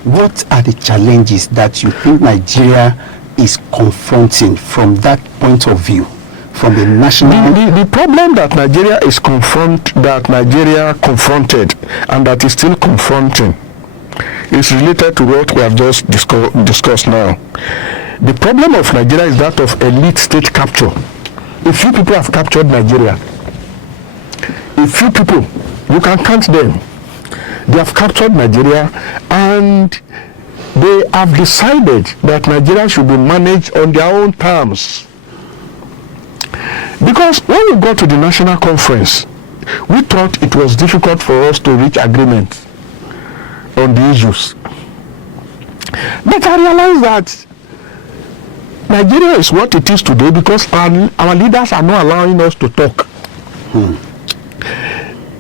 What are the challenges that you think Nigeria is confronting from that point of view, from the national? The problem that Nigeria confronted and that is still confronting is related to what we have just discussed now. The problem of Nigeria is that of elite state capture. A few people have captured Nigeria. A few people, you can count them. They have captured Nigeria, and they have decided that Nigeria should be managed on their own terms. Because when we got to the national conference, we thought it was difficult for us to reach agreement on the issues. But I realized that Nigeria is what it is today because our leaders are not allowing us to talk.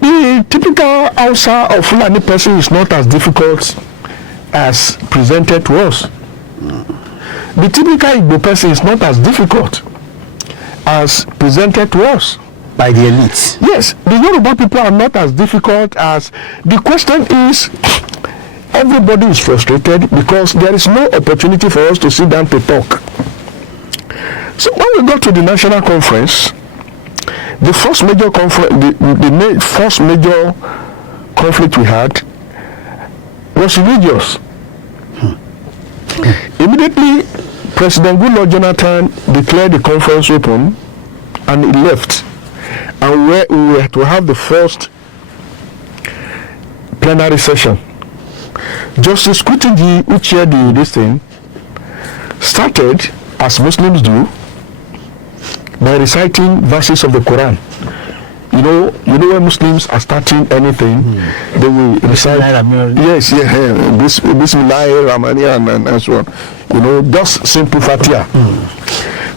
The typical Hausa or Fulani person is not as difficult as presented to us. The typical Igbo person is not as difficult as presented to us. By the elites. Yes, the Yoruba people are not as difficult as... The question is, everybody is frustrated because there is no opportunity for us to sit down to talk. So when we got to the national conference, the first major first major conflict we had was religious. Immediately, President Goodluck Jonathan declared the conference open, and he left. And we were to have the first plenary session. Justice Kutigi, who chaired this thing, started, as Muslims do, by reciting verses of the Quran. You know when Muslims are starting anything, they will recite. Bismillahirrahmanirrahim and so on. Just simple Fatiha.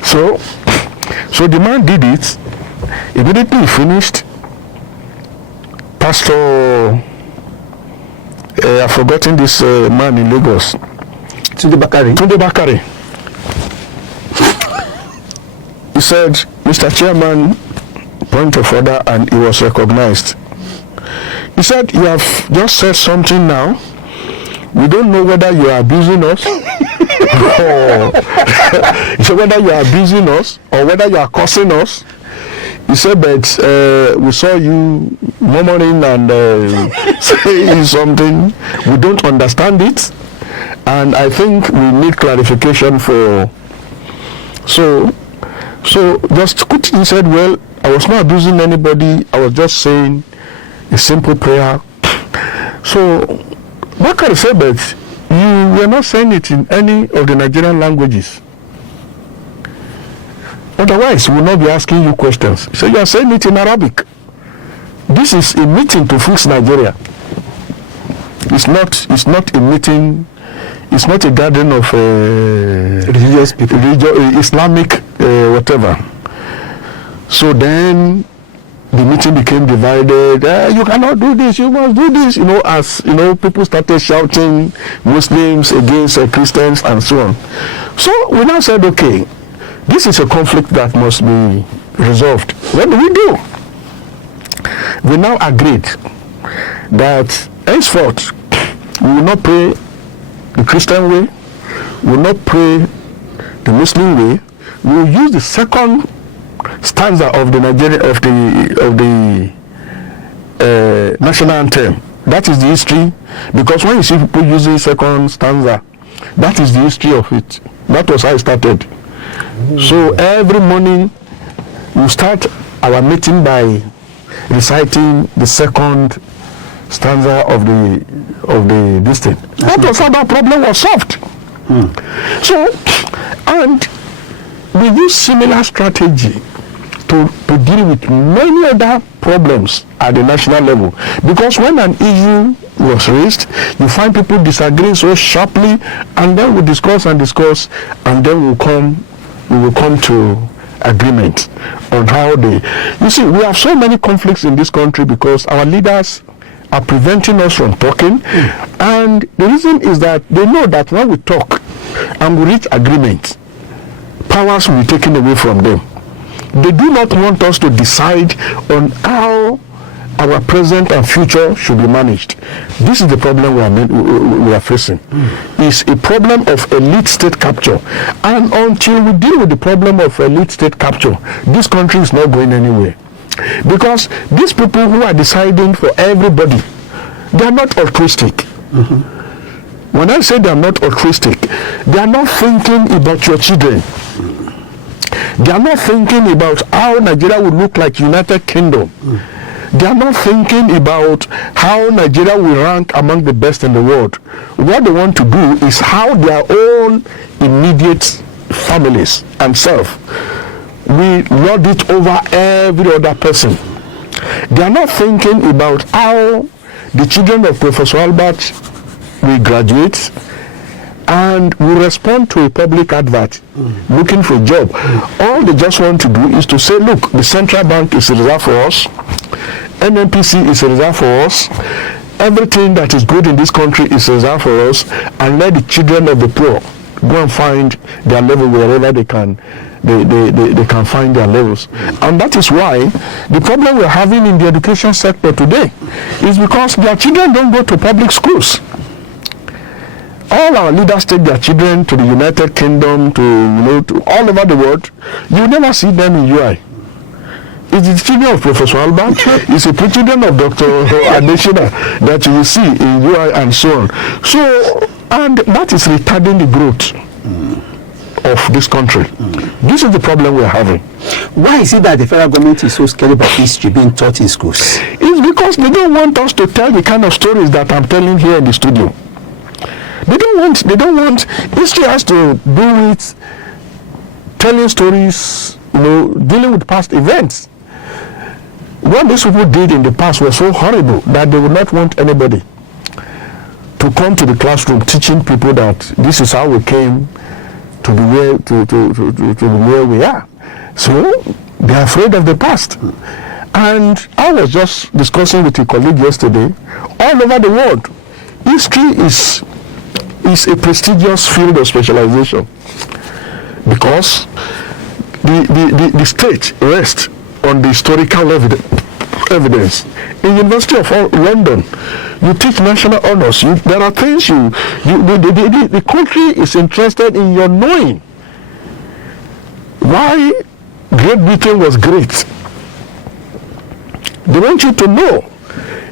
So the man did it. Immediately he finished. Pastor, I've forgotten this man in Lagos. Tunde Bakari. He said, Mr. Chairman, point of order, and he was recognized. He said, you have just said something now. We don't know whether you are abusing us. He said, whether you are abusing us or whether you are cursing us. He said, but we saw you murmuring and saying something. We don't understand it. And I think we need clarification for... So just Kuti said, well, I was not abusing anybody. I was just saying a simple prayer. So Bakari said, but you were not saying it in any of the Nigerian languages. Otherwise, we will not be asking you questions. So you are saying it in Arabic. This is a meeting to fix Nigeria. It's not a meeting. It's not a gathering of religious people, Islamic whatever. So then the meeting became divided. You cannot do this. You must do this. As people started shouting Muslims against Christians and so on. So we now said, okay, this is a conflict that must be resolved. What do we do? we now agreed that henceforth we will not pray the Christian way, we will not pray the Muslim way. We will use the second stanza of the national anthem. That is the history, because when you see people using second stanza, that is the history of it. That was how it started. So every morning we start our meeting by reciting the second stanza of the this thing. That was how that problem was solved. So, and we use similar strategy to deal with many other problems at the national level, because when an issue was raised, you find people disagreeing so sharply, and then we discuss, and then we will come to agreement on how they. You see, we have so many conflicts in this country because our leaders are preventing us from talking, and the reason is that they know that when we talk and we reach agreement, powers will be taken away from them. They do not want us to decide on how our present and future should be managed. This is the problem we are facing. It's a problem of elite state capture, and until we deal with the problem of elite state capture, this country is not going anywhere. Because these people who are deciding for everybody, they are not altruistic. When I say they are not altruistic, they are not thinking about your children. They are not thinking about how Nigeria would look like United Kingdom. They are not thinking about how Nigeria will rank among the best in the world. What they want to do is how their own immediate families and self will lord it over every other person. They are not thinking about how the children of Professor Albert will graduate and will respond to a public advert looking for a job. All they just want to do is to say, look, the central bank is reserved for us, NNPC is reserved for us, everything that is good in this country is reserved for us, and let the children of the poor go and find their level wherever they can find their levels. And that is why the problem we're having in the education sector today is because their children don't go to public schools. All our leaders take their children to the United Kingdom, to all over the world. You never see them in UI. It's the children of Professor Albert, it's the children of Dr. Adesina that you will see in UI and so on. So, and that is retarding the growth of this country. This is the problem we're having. Why is it that the federal government is so scared about history being taught in schools? It's because they don't want us to tell the kind of stories that I'm telling here in the studio. They don't want, history has to do with telling stories, dealing with past events. What these people did in the past was so horrible that they would not want anybody to come to the classroom teaching people that this is how we came to be where we are. So they are afraid of the past. And I was just discussing with a colleague yesterday, all over the world, history is a prestigious field of specialization because the state rests on the historical evidence. In University of London, you teach national honors. There are things the country is interested in your knowing why Great Britain was great. They want you to know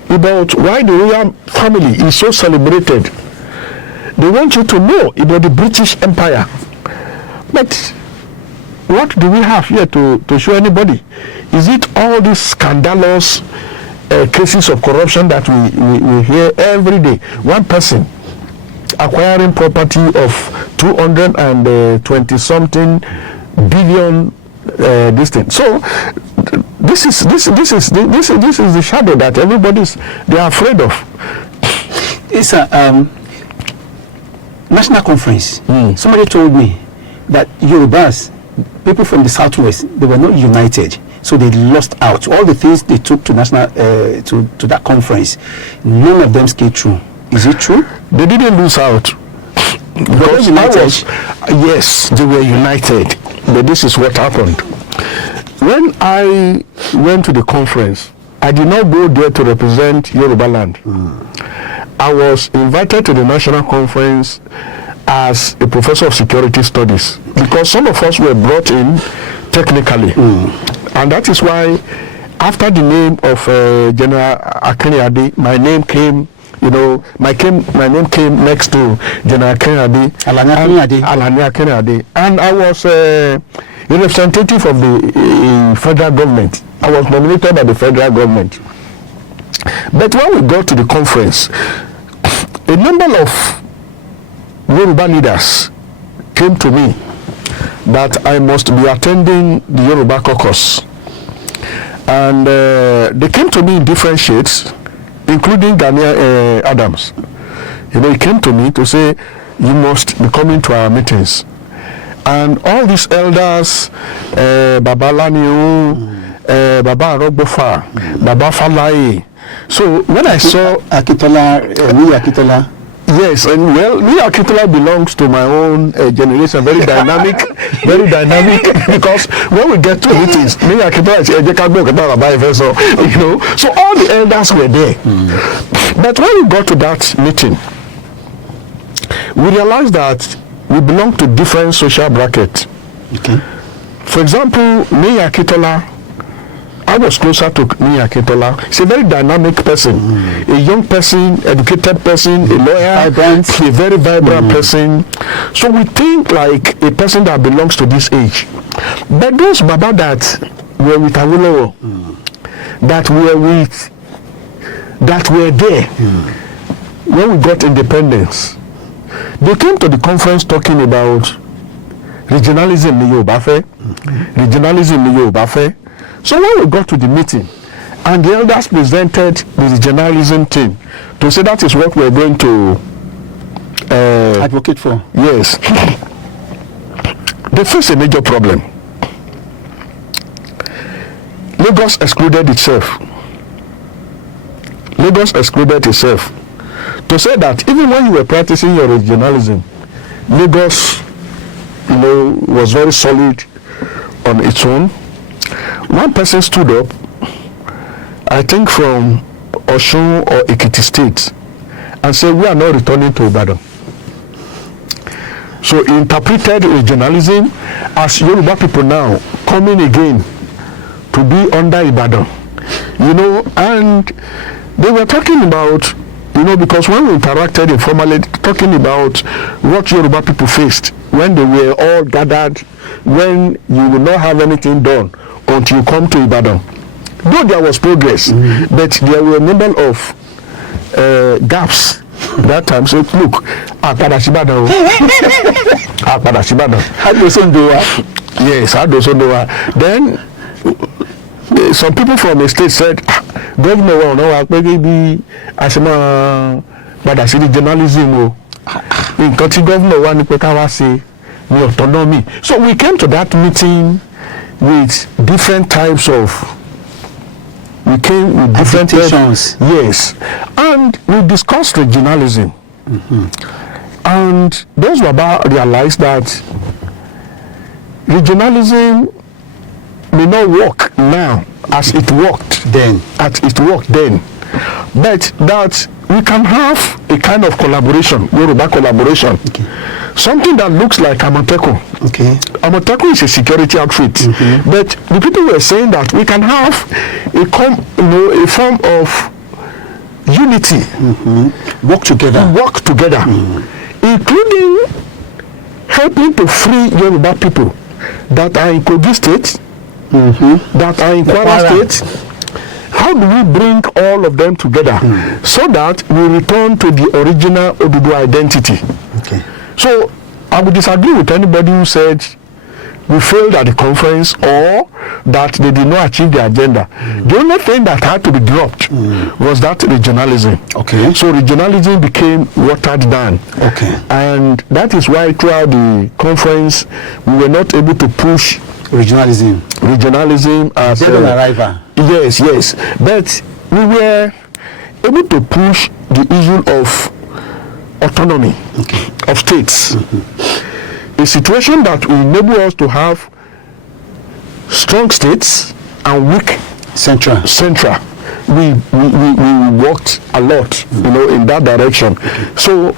about why the royal family is so celebrated. They want you to know about the British Empire. But what do we have here to show anybody? Is it all these scandalous cases of corruption that we hear every day? One person acquiring property of 220 something billion this thing. So this is the shadow that they are afraid of. It's a national conference. Somebody told me that Yorubas, people from the southwest, they were not united, so they lost out. All the things they took to national to that conference, none of them came true. Is it true? They didn't lose out. Because yes, they were united. But this is what happened. When I went to the conference, I did not go there to represent Yoruba land. I was invited to the national conference as a professor of security studies because some of us were brought in technically. And that is why after the name of General Akinade, my name came, my name came next to General Akinade. Alani Akinade. And I was a representative of the federal government. I was nominated by the federal government. But when we got to the conference, a number of Yoruba leaders came to me that I must be attending the Yoruba caucus. And they came to me in different shades, including Ghanaian Adams. He came to me to say, you must be coming to our meetings. And all these elders, Baba Laniu, Baba Arogbofa, Baba Falai. So when I saw Akitola, yes, and well, me Akitola belongs to my own generation, very dynamic, because when we get to meetings, me Akitola is so all the elders were there. But when we got to that meeting, we realized that we belong to different social brackets. Okay. For example, me Akitola, I was closer to Nia Ketola. He's a very dynamic person, a young person, educated person, a lawyer, a very vibrant person. So we think like a person that belongs to this age. But those Baba that were with Awolowo, that were there when we got independence, they came to the conference talking about regionalism in Yoruba. Regionalism in Yoruba. So when we got to the meeting, and the elders presented the regionalism team to say that is what we're going to advocate for. Yes. They face a major problem. Lagos excluded itself. To say that even when you were practicing your regionalism, Lagos, was very solid on its own. One person stood up, I think from Osun or Ekiti State, and said, we are not returning to Ibadan. So he interpreted regionalism as Yoruba people now coming again to be under Ibadan. And they were talking about, because when we interacted informally, talking about what Yoruba people faced when they were all gathered, when you will not have anything done until you come to Ibadan. Though there was progress, but there were a number of gaps that time. So look, Apadashibadan. Yes, then some people from the state said, Governor will know maybe Ashima Badashidi journalism in country governor one say autonomy. So we came to that meeting with different types of different types, yes, and we discussed regionalism. And those who realized that regionalism may not work now as it worked then, but that we can have a kind of collaboration, Yoruba collaboration, something that looks like Amotekun. Amotekun is a security outfit, but the people were saying that we can have a form of unity, work together, including helping to free Yoruba people that are in Kogi State, that are in Kwara State. How do we bring all of them together so that we return to the original Odudu identity? So I would disagree with anybody who said we failed at the conference or that they did not achieve the agenda. The only thing that had to be dropped was that regionalism. So regionalism became watered down. And that is why throughout the conference we were not able to push regionalism as arrival. Yes, but we were able to push the issue of autonomy of states, a situation that will enable us to have strong states and weak central. we worked a lot, in that direction. So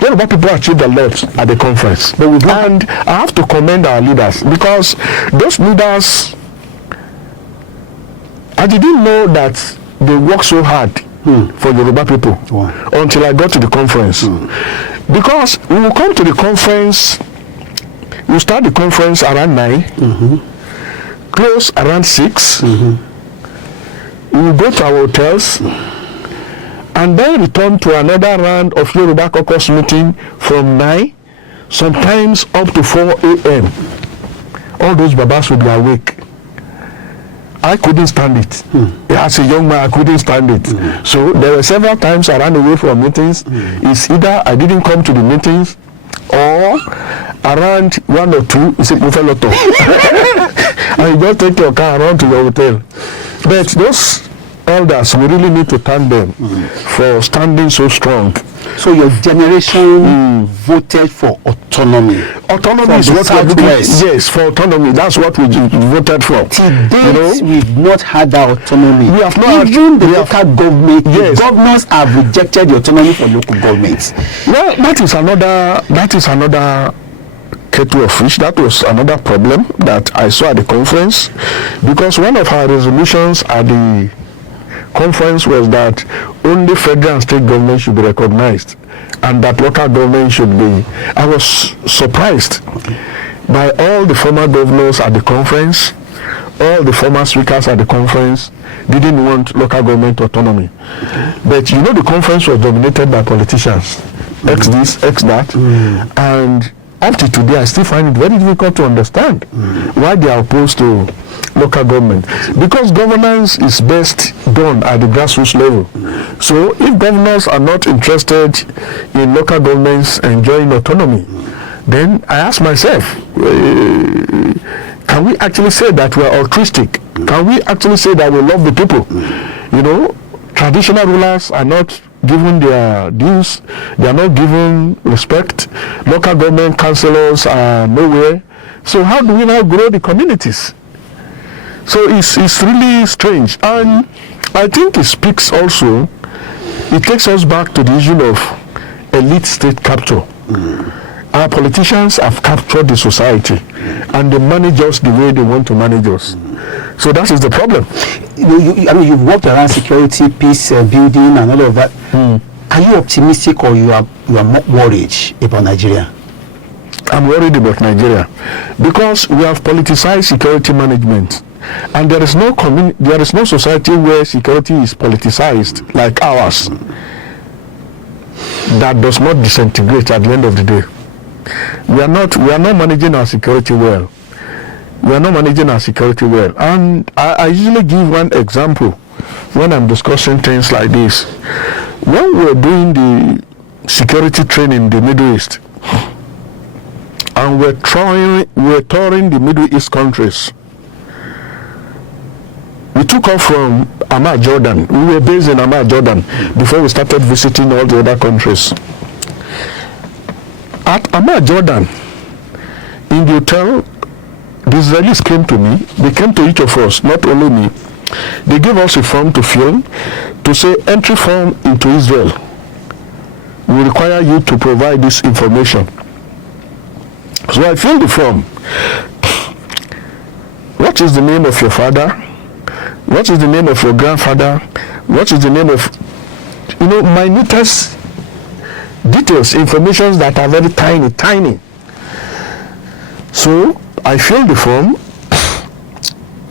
Yoruba people achieved a lot at the conference. And I have to commend our leaders, because those leaders, I didn't know that they work so hard for Yoruba people until I got to the conference. Because we will come to the conference, we start the conference around 9, close around 6. We will go to our hotels and then return to another round of Yoruba caucus meeting from 9, sometimes up to 4 a.m. All those babas would be awake. I couldn't stand it. As a young man, I couldn't stand it. So there were several times I ran away from meetings. It's either I didn't come to the meetings, or around 1 or 2, it's a buffalo. And you just take your car around to your hotel. But those elders, we really need to thank them for standing so strong. So your generation voted for autonomy. Autonomy is what we're looking at. Yes, for autonomy. That's what we voted for. To date, we've not had that autonomy. We have not. Even the local government, the governors have rejected the autonomy for local governments. Well, that is another kettle of fish. That was another problem that I saw at the conference, because one of our resolutions at the conference was that only federal and state government should be recognized, and that local government should be. I was surprised by all the former governors at the conference, all the former speakers at the conference didn't want local government autonomy. But the conference was dominated by politicians, X this, X that, and up to today I still find it very difficult to understand why they are opposed to local government, because governance is best done at the grassroots level. So if governors are not interested in local governments enjoying autonomy, then I ask myself, can we actually say that we are altruistic? Can we actually say that we love the people? Traditional rulers are not given their dues, they are not given respect, local government councillors are nowhere. So how do we now grow the communities? So it's really strange, and I think it speaks also, it takes us back to the issue of elite state capture. Our politicians have captured the society, and they manage us the way they want to manage us. So that is the problem. You've worked around security, peace building, and all of that. Are you optimistic, or you are more worried about Nigeria? I'm worried about Nigeria because we have politicized security management, and there is no society where security is politicized like ours that does not disintegrate at the end of the day. We are not managing our security well. And I usually give one example when I'm discussing things like this. When we're doing the security training in the Middle East, and we're touring the Middle East countries, we took off from Amman, Jordan. We were based in Amman, Jordan, before we started visiting all the other countries. At Amman, Jordan, in the hotel, the Israelis came to me. They came to each of us, not only me. They gave us a form to fill, to say entry form into Israel. We require you to provide this information. So I filled the form. What is the name of your father? What is the name of your grandfather? What is the name of, minutest details, information that are very tiny. So I filled the form,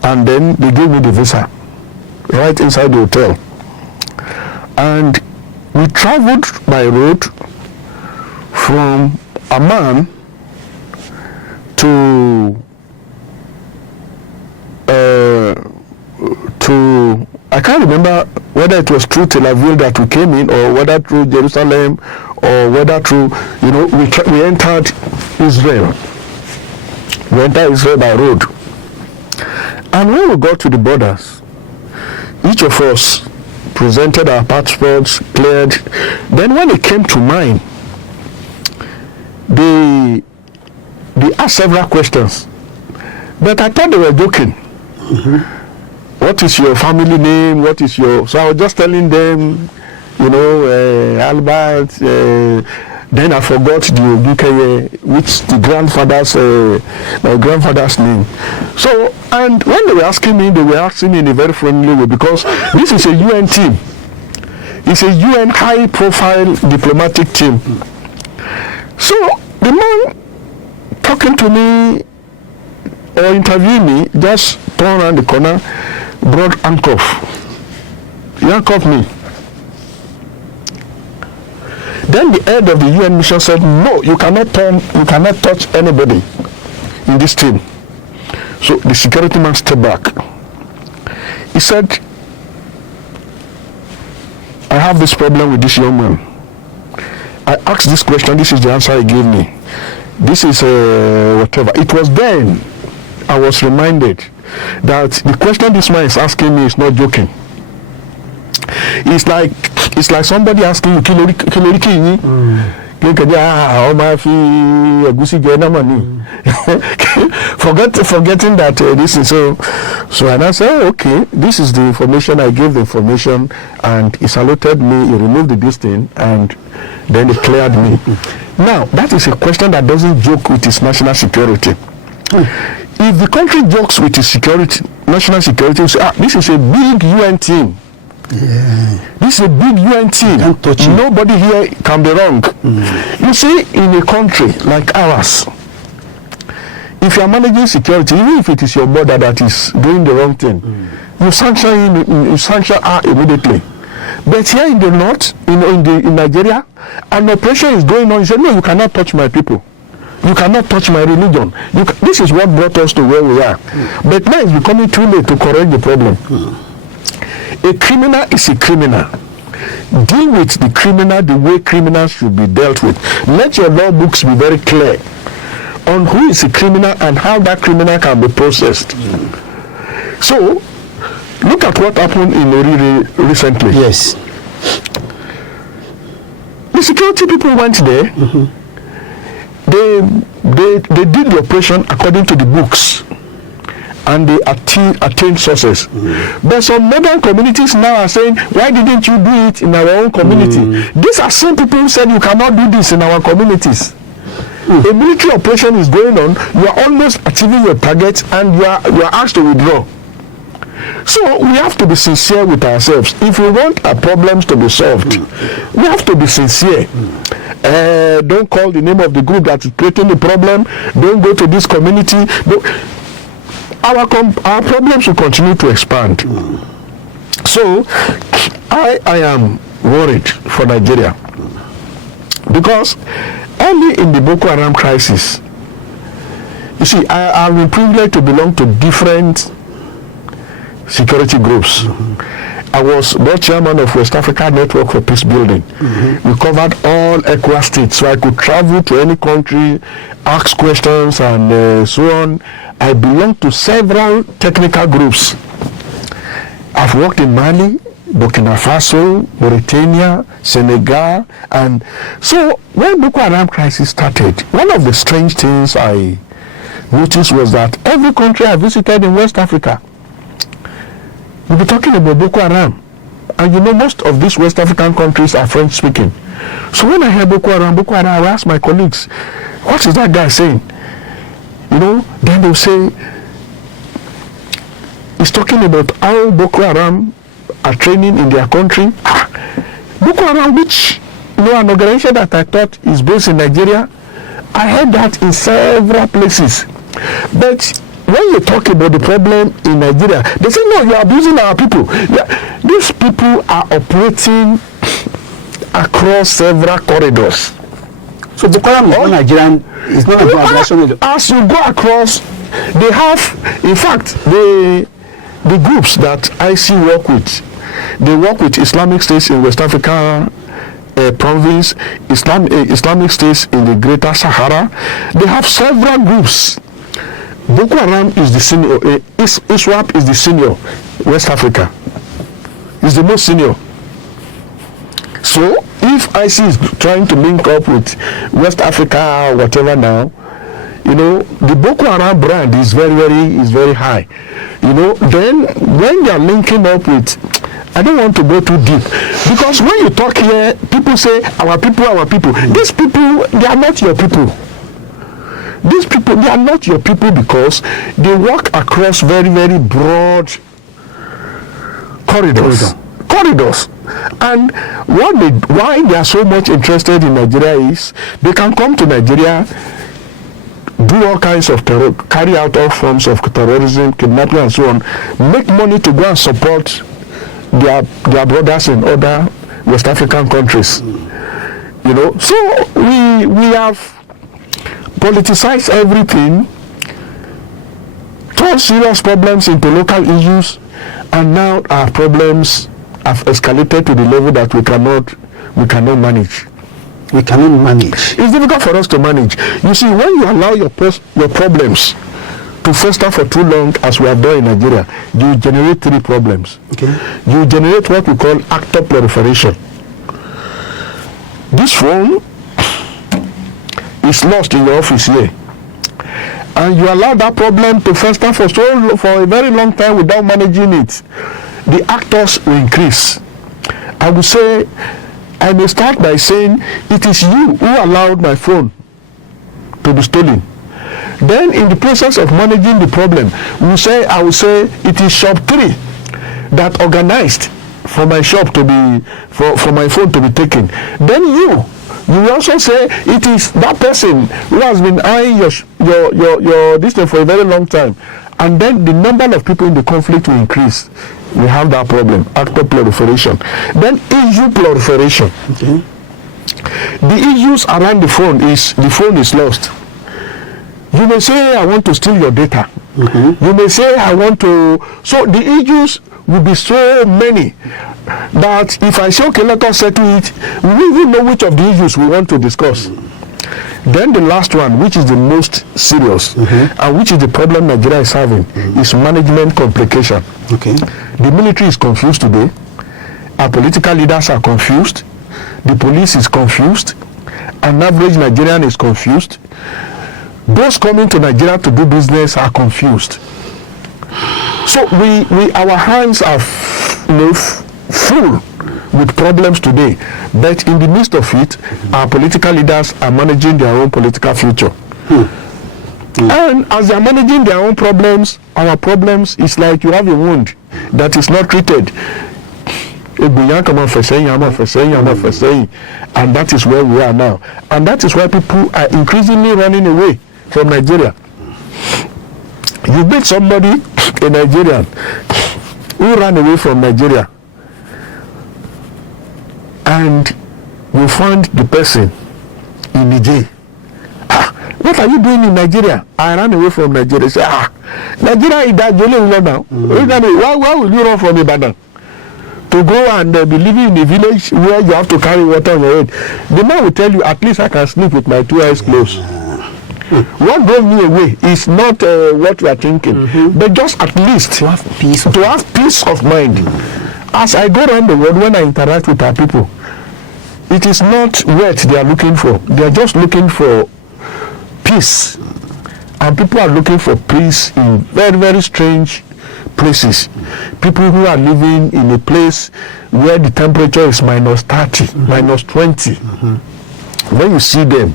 and then they gave me the visa right inside the hotel. And we traveled by road from Amman to I can't remember whether it was through Tel Aviv that we came in, or whether through Jerusalem, or whether through, we entered Israel. We entered Israel by road. And when we got to the borders, each of us presented our passports, cleared. Then when it came to mine, they asked several questions. But I thought they were joking. what is your family name? What is your... So I was just telling them, Albert, then I forgot the Oguke, which the my grandfather's name. So, and when they were asking me in a very friendly way, because this is a UN team. It's a UN high-profile diplomatic team. So, the man talking to me or interviewing me just turned around the corner, brought handcuff. He handcuffed me. Then the head of the UN mission said, no, you cannot touch anybody in this team. So the security man stepped back. He said, I have this problem with this young man. I asked this question, this is the answer he gave me. This is whatever. It was then I was reminded that the question this man is asking me is not joking. It's like somebody asking you, forgetting that this is so. And I said, okay, this is the information. I gave the information, and he saluted me. He removed the distance, and then he cleared me. Now that is a question that doesn't joke with its national security. If the country jokes with its security, national security, you say, this is a big UN team. Yeah. This is a big UN team. Nobody here can be wrong. You see, in a country like ours, if you are managing security, even if it is your brother that is doing the wrong thing, you sanction him, you sanction her immediately. But here in the north, in Nigeria, an operation is going on. You say, no, you cannot touch my people. You cannot touch my religion. This is what brought us to where we are. But now it's becoming too late to correct the problem. A criminal is a criminal. Deal with the criminal the way criminals should be dealt with. Let your law books be very clear on who is a criminal and how that criminal can be processed. So, look at what happened in Oriri recently. Yes. The security people went there. They did the operation according to the books, and they attained success. But some modern communities now are saying, why didn't you do it in our own community? These are some people who said you cannot do this in our communities. A military operation is going on, you are almost achieving your target, and you are asked to withdraw. So we have to be sincere with ourselves. If we want our problems to be solved, we have to be sincere. Don't call the name of the group that is creating the problem. Don't go to this community. Our problems will continue to expand. So I am worried for Nigeria, because early in the Boko Haram crisis, you see, I have been privileged to belong to different security groups. I was board chairman of West Africa Network for Peace Building. We covered all ECOWAS states, so I could travel to any country, ask questions, and so on. I belong to several technical groups. I've worked in Mali, Burkina Faso, Mauritania, Senegal, and so when Boko Haram crisis started, one of the strange things I noticed was that every country I visited in West Africa, we'll be talking about Boko Haram. And you know, most of these West African countries are French speaking. So when I hear Boko Haram, I will ask my colleagues, what is that guy saying? You know, then they'll say, he's talking about how Boko Haram are training in their country. Boko Haram, which, you know, an organization that I thought is based in Nigeria, I heard that in several places. But when you talk about the problem in Nigeria, they say, no, you are abusing our people. Yeah, these people are operating across several corridors. So Boko Haram is not Nigerian, it's not about national. As you go across, they have, in fact, the groups that IC work with, they work with Islamic states in West Africa province, Islamic states in the Greater Sahara. They have several groups. Boko Haram is the senior, ISWAP is the senior, West Africa is the most senior. So if IC is trying to link up with West Africa or whatever now, You know, the Boko Haram brand is very high. You know, then when they are linking up with, I don't want to go too deep, because when you talk here, people say our people. These people, they are not your people. These people, they are not your people because they walk across very broad corridors. And why they are so much interested in Nigeria is they can come to Nigeria, do all kinds of terror, carry out all forms of terrorism, kidnapping and so on, make money to go and support their brothers in other West African countries. You know, so we have politicized everything, turned serious problems into local issues, and now our problems have escalated to the level that we cannot manage. We cannot manage. It's difficult for us to manage. You see, when you allow your problems to fester for too long, as we have done in Nigeria, you generate three problems. Okay. You generate what we call actor proliferation. This phone is lost in your office here, and you allow that problem to fester for a very long time without managing it. The actors will increase. I will say, I may start by saying, it is you who allowed my phone to be stolen. Then in the process of managing the problem, I will say it is shop 3 that organized for my shop to be, for my phone to be taken. Then you will also say it is that person who has been eyeing your this thing for a very long time. And then the number of people in the conflict will increase. We have that problem, actor proliferation. Then issue proliferation. Okay. The issues around the phone is lost. You may say, I want to steal your data. Mm-hmm. You may say, I want to... So the issues will be so many that if I say, okay, let us settle it, we will know which of the issues we want to discuss. Then the last one, which is the most serious, and which is the problem Nigeria is having, is management complication. Okay. The military is confused today. Our political leaders are confused. The police is confused. An average Nigerian is confused. Those coming to Nigeria to do business are confused. So our hands are full with problems today, but in the midst of it, our political leaders are managing their own political future. And as they are managing their own problems, our problems is like you have a wound that is not treated. And that is where we are now. And that is why people are increasingly running away from Nigeria. You meet somebody, a Nigerian, who ran away from Nigeria, and you find the person in Niger. What are you doing in Nigeria? I ran away from Nigeria. Say, Nigeria is that jolly now. Why will you run from Ibadan to go and be living in a village where you have to carry water on your head? The man will tell you, at least I can sleep with my 2 eyes closed. What drove me away is not what we are thinking, but just at least to have peace of mind. As I go around the world, when I interact with our people, it is not wealth they are looking for. They are just looking for peace. And people are looking for peace in very strange places. People who are living in a place where the temperature is -30, -20. When you see them,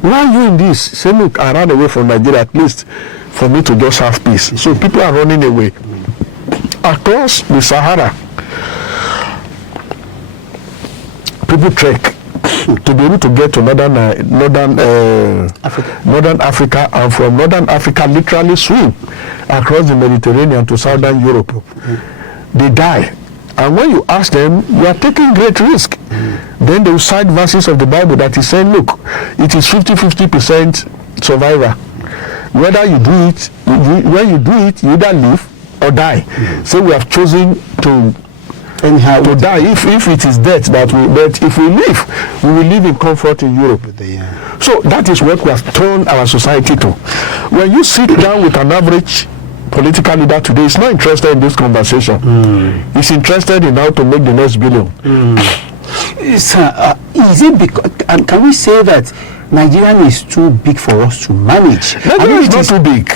why are you in this? Say, look, I ran away from Nigeria, at least for me to just have peace. So people are running away. Across the Sahara, people trek to be able to get to northern Africa, and from northern Africa literally swim across the Mediterranean to southern Europe. They die, and when you ask them, you are taking great risk. Then they will cite verses of the Bible that is saying, look, it is 50% survivor. Whether you do it, when you do it, you either live or die. So we have chosen to die if it is death but if we live, we will live in comfort in Europe. So that is what we have turned our society to. When you sit down with an average political leader today, he's not interested in this conversation. He's interested in how to make the next billion. Is it because, and can we say that Nigeria is too big for us to manage. Nigeria is not too big.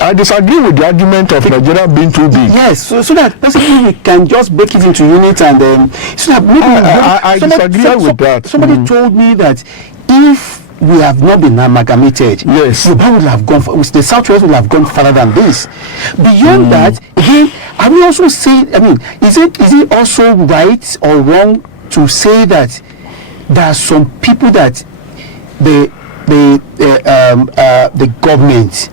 I disagree with the argument of Nigeria being too big. Yes, so that basically we can just break it into units and so that maybe I disagree with that. Somebody told me that if we have not been amalgamated, yes, Yoruba would have gone. The Southwest would have gone further than this. Beyond that, again, are we also saying? I mean, is it also right or wrong to say that there are some people that the government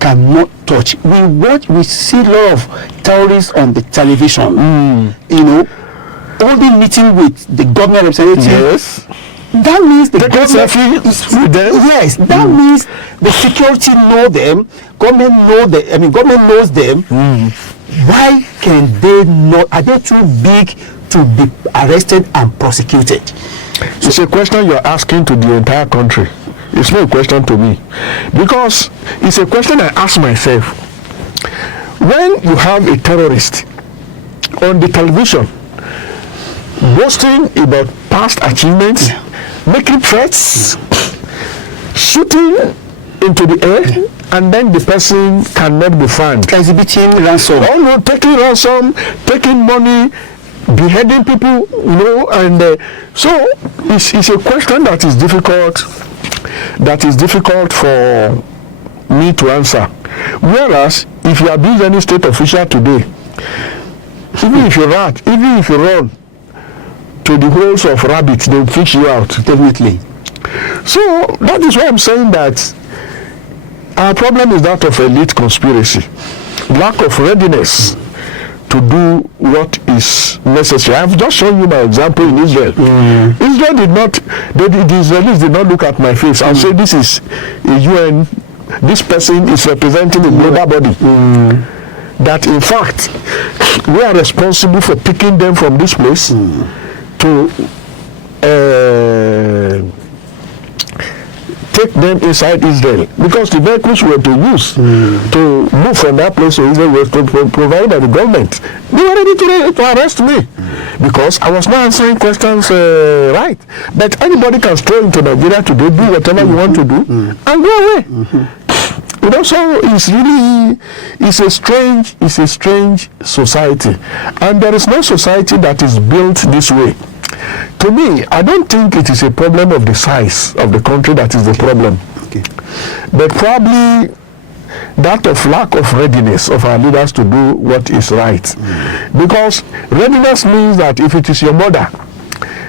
cannot touch? We see a lot of terrorists on the television. You know, only meeting with the government representative. Yes. That means the government is with them. Yes, that means the security know them. Government know them. I mean, government knows them. Why can they not? Are they too big to be arrested and prosecuted? It's a question you're asking to the entire country. It's not a question to me, because it's a question I ask myself. When you have a terrorist on the television boasting about past achievements, making threats, shooting into the air, and then the person cannot be found, exhibiting ransom, taking ransom, taking money, beheading people, and so it's a question that is difficult. That is difficult for me to answer. Whereas, if you abuse any state official today, even if you run to the holes of rabbits, they'll fish you out. Definitely. So that is why I'm saying that our problem is that of elite conspiracy, lack of readiness to do what is necessary. I've just shown you my example in Israel. Israel did not, the Israelis did not look at my face and say, this is a UN, this person is representing a global body. That in fact, we are responsible for picking them from this place to take them inside Israel, because the vehicles were to use to move from that place to Israel was provided by the government. They were ready to arrest me because I was not answering questions right. But anybody can stroll into Nigeria today, do whatever you want to do, and go away. So it's a strange society, and there is no society that is built this way. To me, I don't think it is a problem of the size of the country that is the problem, but probably that of lack of readiness of our leaders to do what is right. Because readiness means that if it is your mother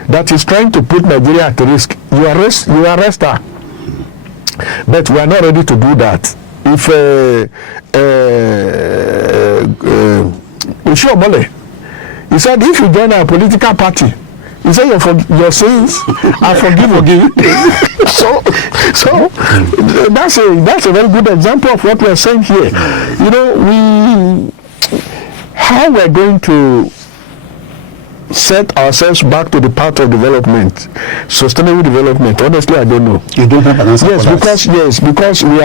that is trying to put Nigeria at risk, you arrest her. But we are not ready to do that. If Oshiomhole, he said, if you join a political party, he said your sins are forgiven. so that's a very good example of what we are saying here. How we're going to set ourselves back to the path of development, sustainable development. Honestly, I don't know. You don't have an answer for that? Because we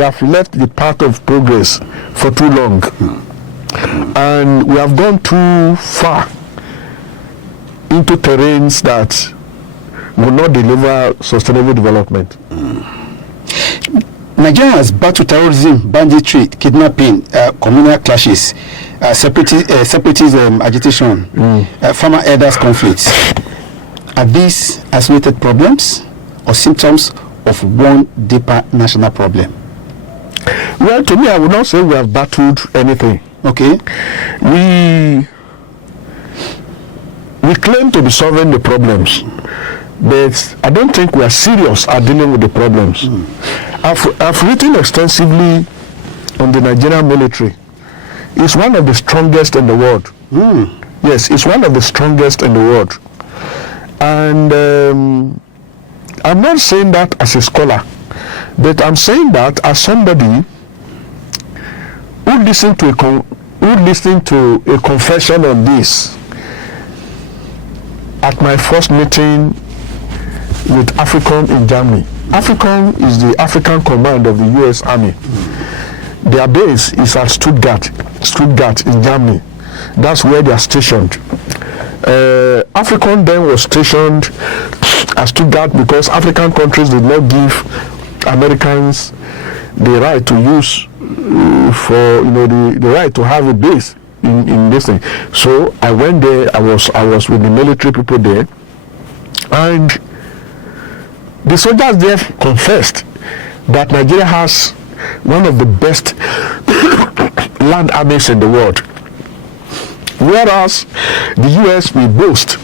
have left the path of progress for too long. And we have gone too far into terrains that will not deliver sustainable development. Nigeria has battled terrorism, banditry, kidnapping, communal clashes, separatism, agitation, farmer elders conflicts. Are these isolated problems or symptoms of one deeper national problem? Well, to me, I would not say we have battled anything. Okay. We claim to be solving the problems, but I don't think we are serious at dealing with the problems. I've written extensively on the Nigerian military. It's one of the strongest in the world. Yes, it's one of the strongest in the world. And I'm not saying that as a scholar, but I'm saying that as somebody who listened to a confession on this at my first meeting with AFRICOM in Germany. AFRICOM is the African Command of the U.S. Army. Their base is at Stuttgart in Germany. That's where they are stationed. AFRICOM then was stationed at Stuttgart because African countries did not give Americans the right to use the right to have a base in this thing. So I went there. I was with the military people there, and the soldiers there confessed that Nigeria has one of the best land armies in the world, whereas the US will boast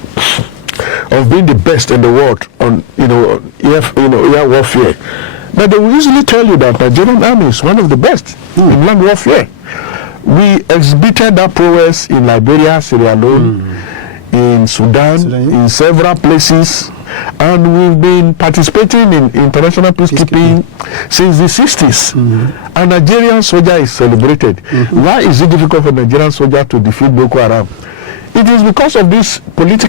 of being the best in the world on air warfare. But they will usually tell you that Nigerian army is one of the best in land warfare. We exhibited that prowess in Liberia, Sierra Leone, in Sudan, in several places, and we've been participating in international peacekeeping since the 60s. And Nigerian soldier is celebrated. Why is it difficult for Nigerian soldier to defeat Boko Haram? It is because of this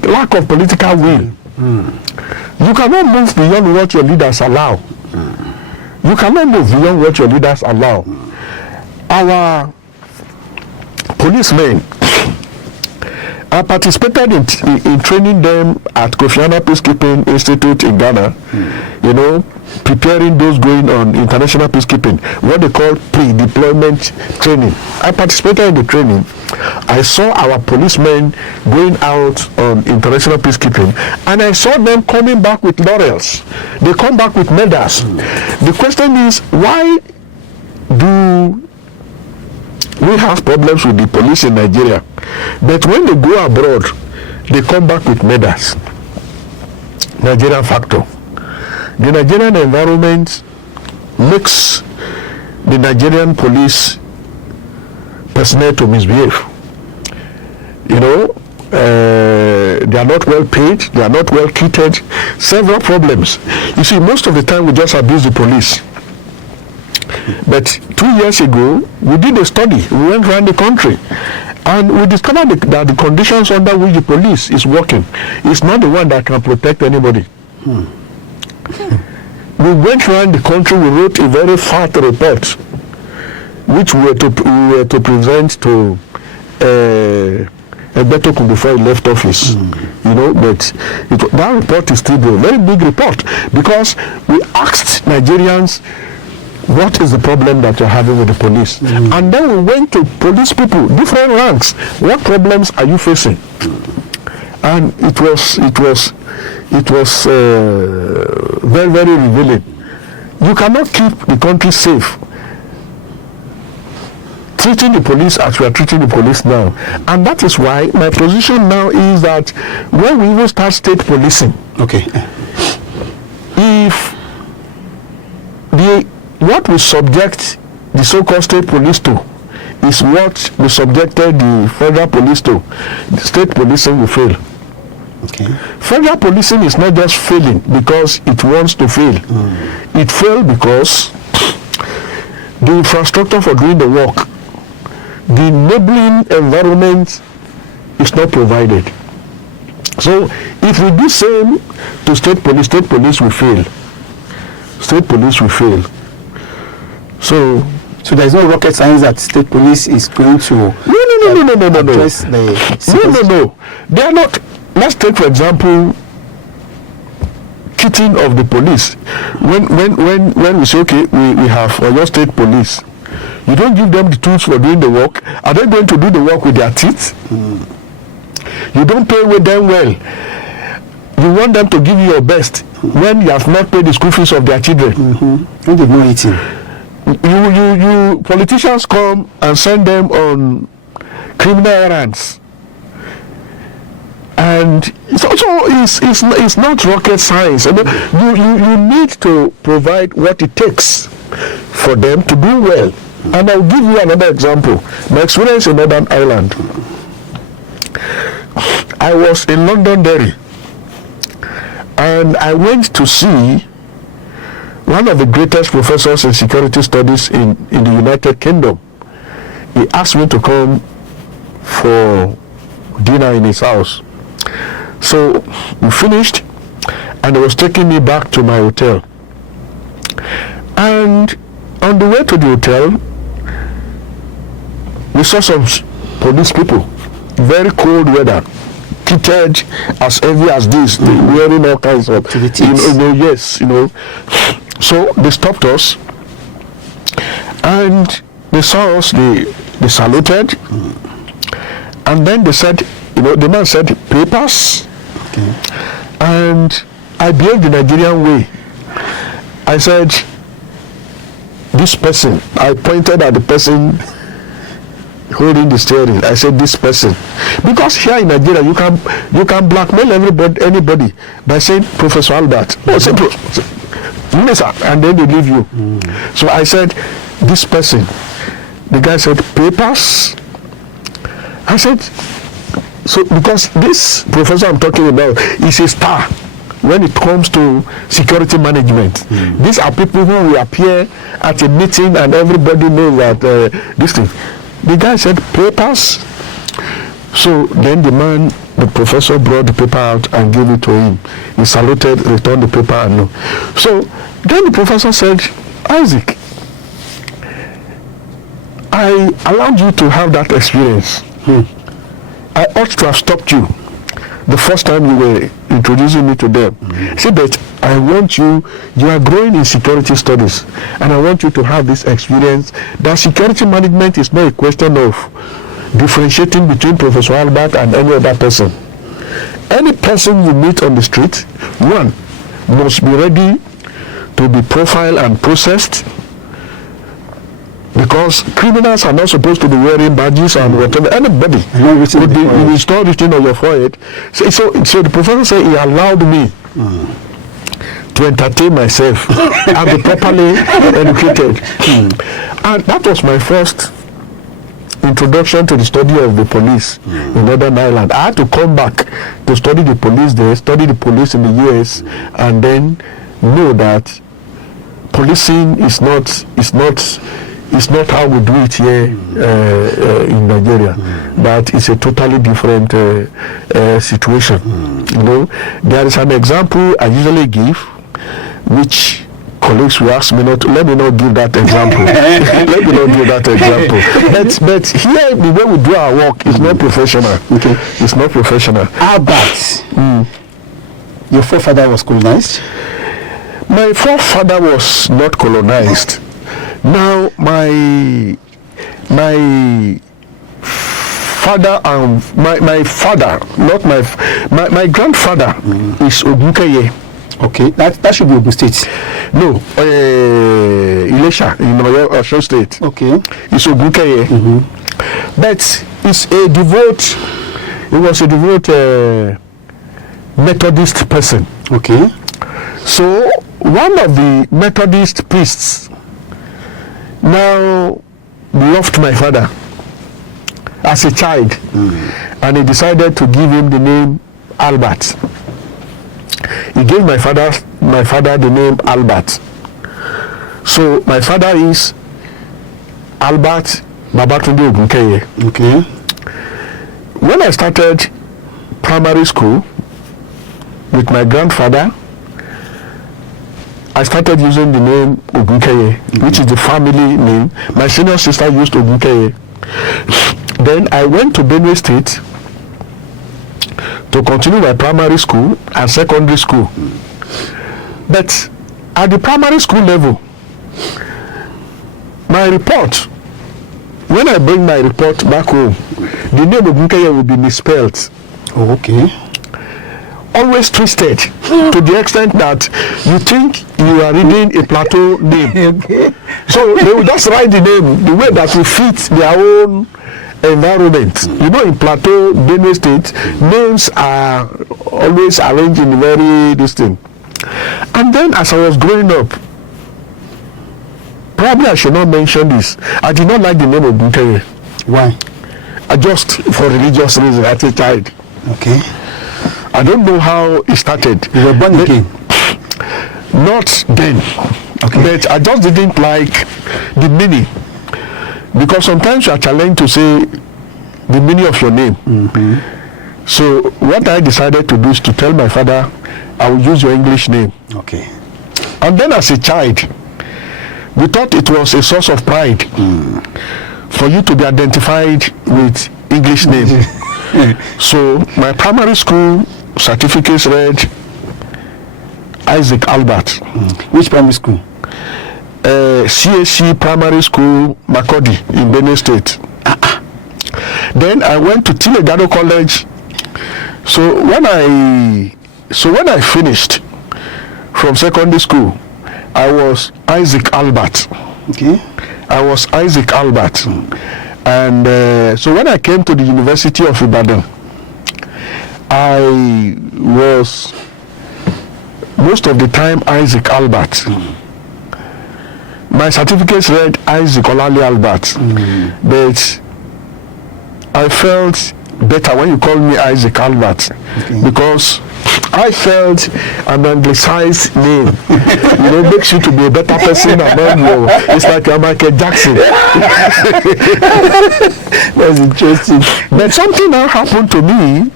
lack of political will. You cannot move beyond what your leaders allow. You cannot move beyond what your leaders allow. Our policemen, I participated in training them at Kofi Annan Peacekeeping Institute in Ghana, preparing those going on international peacekeeping, what they call pre-deployment training. I participated in the training. I saw our policemen going out on international peacekeeping, and I saw them coming back with laurels. They come back with medals. The question is, why do we have problems with the police in Nigeria, but when they go abroad, they come back with medals? Nigerian factor. The Nigerian environment makes the Nigerian police personnel to misbehave. They are not well paid, they are not well treated, several problems. You see, most of the time we just abuse the police. But 2 years ago, we did a study. We went around the country, and we discovered that the conditions under which the police is working is not the one that can protect anybody. We went around the country. We wrote a very fat report, which we were to present to Ebetoku before he left office. But that report is still there. Very big report, because we asked Nigerians, what is the problem that you're having with the police? And then we went to police people, different ranks. What problems are you facing? And it was very, very revealing. You cannot keep the country safe treating the police as we are treating the police now. And that is why my position now is that when we even start state policing, if what we subject the so-called state police to is what we subjected the federal police to, the state policing will fail. Federal policing is not just failing because it wants to fail. It failed because the infrastructure for doing the work, the enabling environment is not provided. So if we do same to state police will fail. State police will fail. So there is no rocket science that state police is going to address No. They are not. Let's take, for example, kitting of the police. When we say, okay, we have your state police, you don't give them the tools for doing the work. Are they going to do the work with their teeth? You don't pay with them well. You want them to give you your best when you have not paid the school fees of their children. When they've not eaten. You politicians come and send them on criminal errands, and it's not rocket science. I mean, you need to provide what it takes for them to do well. And I'll give you another example. My experience in Northern Ireland. I was in Londonderry, and I went to see one of the greatest professors in security studies in the United Kingdom. He asked me to come for dinner in his house. So we finished, and he was taking me back to my hotel. And on the way to the hotel, we saw some police people, very cold weather, kitted as heavy as this, they wearing all kinds of, to the teeth. Yes, So they stopped us, and they saw us. They saluted, and then they said, the man said, papers, and I behaved the Nigerian way. I said, this person. I pointed at the person holding the steering. I said, this person, because here in Nigeria you can blackmail anybody by saying Professor Albert. Say Minister, and then they leave you. So I said, this person. The guy said, papers. I said, so because this professor I'm talking about is a star when it comes to security management. These are people who will appear at a meeting and everybody knows that this thing. The guy said, papers. So then the professor brought the paper out and gave it to him. He saluted, returned the paper, and no. So then the professor said, Isaac, I allowed you to have that experience. I ought to have stopped you the first time you were introducing me to them. Say, but I want you are growing in security studies, and I want you to have this experience that security management is not a question of differentiating between Professor Albert and any other person. Any person you meet on the street, one, must be ready to be profiled and processed, because criminals are not supposed to be wearing badges and whatever. Anybody would be installed written on your forehead. So the professor said he allowed me to entertain myself and be properly educated. And that was my first introduction to the study of the police in Northern Ireland. I had to come back to study the police there, study the police in the US, and then know that policing is not how we do it here in Nigeria, but it's a totally different situation. There is an example I usually give, which colleagues will ask me not to. Let me not give that example. Let me not give that example. But here, the way we do our work is not professional. Okay. It's not professional. Albert, your forefather was colonized? My forefather was not colonized. Now my father and my father, not my grandfather is Ogunkeye. Okay, that should be Ogun State. No, Ilesha in Osun State. Okay, it's Ogunkeye. But he was a devout Methodist person. Okay. So one of the Methodist priests now loved my father as a child, and he decided to give him the name Albert. He gave my father the name Albert. So my father is Albert Babatunde Ogunkeye. Okay. When I started primary school with my grandfather, I started using the name Ogunkeye, which is the family name. My senior sister used Ogunkeye. Then I went to BENUE State to continue my primary school and secondary school. But at the primary school level, my report, when I bring my report back home, the name Ogunkeye will be misspelled. Oh, okay. Always twisted to the extent that you think you are reading a Plateau name. Okay. So they will just write the name the way that will fit their own environment. In Plateau, BENUE State, names are always arranged in a very distinct. And then as I was growing up, probably I should not mention this, I did not like the name of Ogunkeye. Why? Just for religious reasons as a child. Okay. I don't know how it started. You were born again? Not then. Okay. But I just didn't like the meaning. Because sometimes you are challenged to say the meaning of your name. So what I decided to do is to tell my father, I will use your English name. Okay. And then as a child, we thought it was a source of pride for you to be identified with English name. So my primary school certificates read ISAAC Albert. Which primary school? CAC Primary School, Makodi in BENUE State. Then I went to Tilegado College. So when I finished from secondary school, I was ISAAC Albert. Okay. I was ISAAC Albert. And so when I came to the University of Ibadan, I was most of the time ISAAC Albert. My certificates read ISAAC OLAWALE ALBERT, but I felt better when you call me ISAAC Albert, because I felt an anglicized name, makes you to be a better person among you. It's like a Michael Jackson. That's interesting. But something now happened to me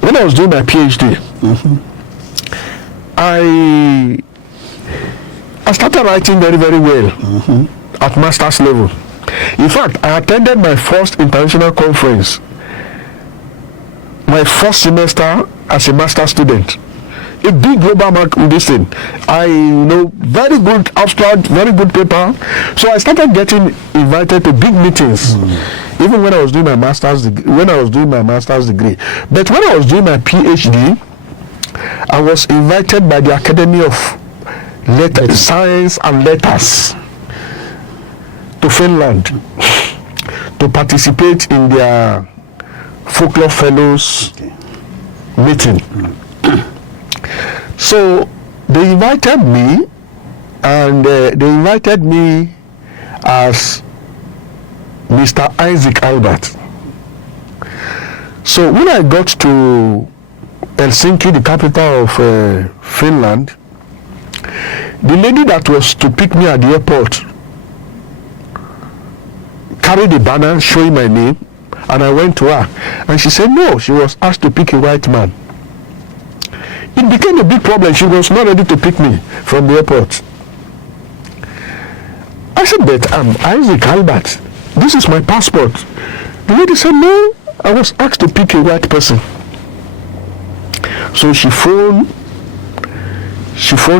when I was doing my PhD. I started writing very, very well at master's level. In fact, I attended my first international conference, my first semester as a master's student. A big global this thing. Very good abstract, very good paper. So I started getting invited to big meetings, even when I was doing my master's degree. But when I was doing my PhD, I was invited by the Academy of Science and Letters to Finland to participate in their folklore fellows meeting. So they invited me, and they invited me as Mr. ISAAC Albert. So when I got to Helsinki, the capital of Finland, the lady that was to pick me at the airport carried a banner showing my name, and I went to her, and she said no, she was asked to pick a white man. It became a big problem. She was not ready to pick me from the airport. I said, but I'm ISAAC Albert. This is my passport. The lady said, no, I was asked to pick a white person. So she phoned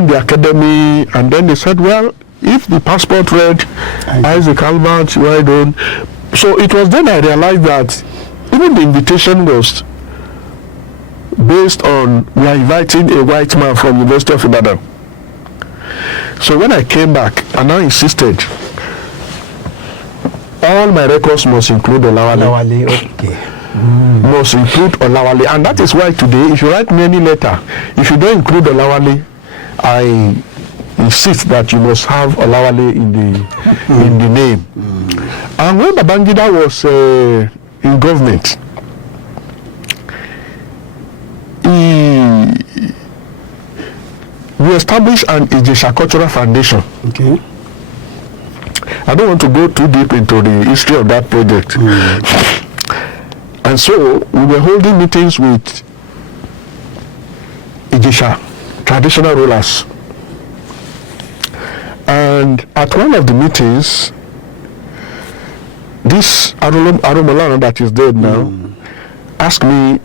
the academy, and then they said, well, if the passport read ISAAC Albert, why don't? So it was then I realized that even the invitation was based on we are inviting a white man from University of Ibadan. So when I came back, and I insisted, all my records must include Olawale. Must include Olawale, and that is why today, if you write me any letter, if you don't include Olawale, I insist that you must have Olawale in the name. And when Babangida was in government, we established an Ijesha Cultural Foundation. Okay. I don't want to go too deep into the history of that project. And so we were holding meetings with Ijesha, traditional rulers. And at one of the meetings, this Aromolana that is dead now asked me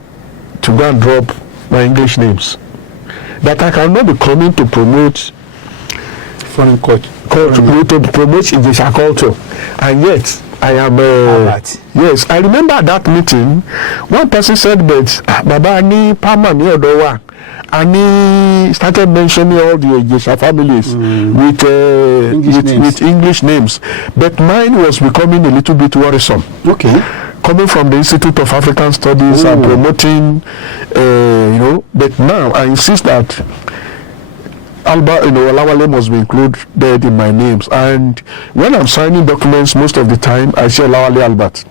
to go and drop my English names, that I cannot be coming to promote foreign culture, to promote Ijesha culture, and yet I am yes. I remember at that meeting, one person said, but Baba Ani Pama ni Odowa, and he started mentioning all the Ijesha families with English names, but mine was becoming a little bit worrisome. Okay. Coming from the Institute of African Studies and promoting, but now I insist that Albert, Olawale must be included in my names. And when I'm signing documents, most of the time I say Olawale Albert.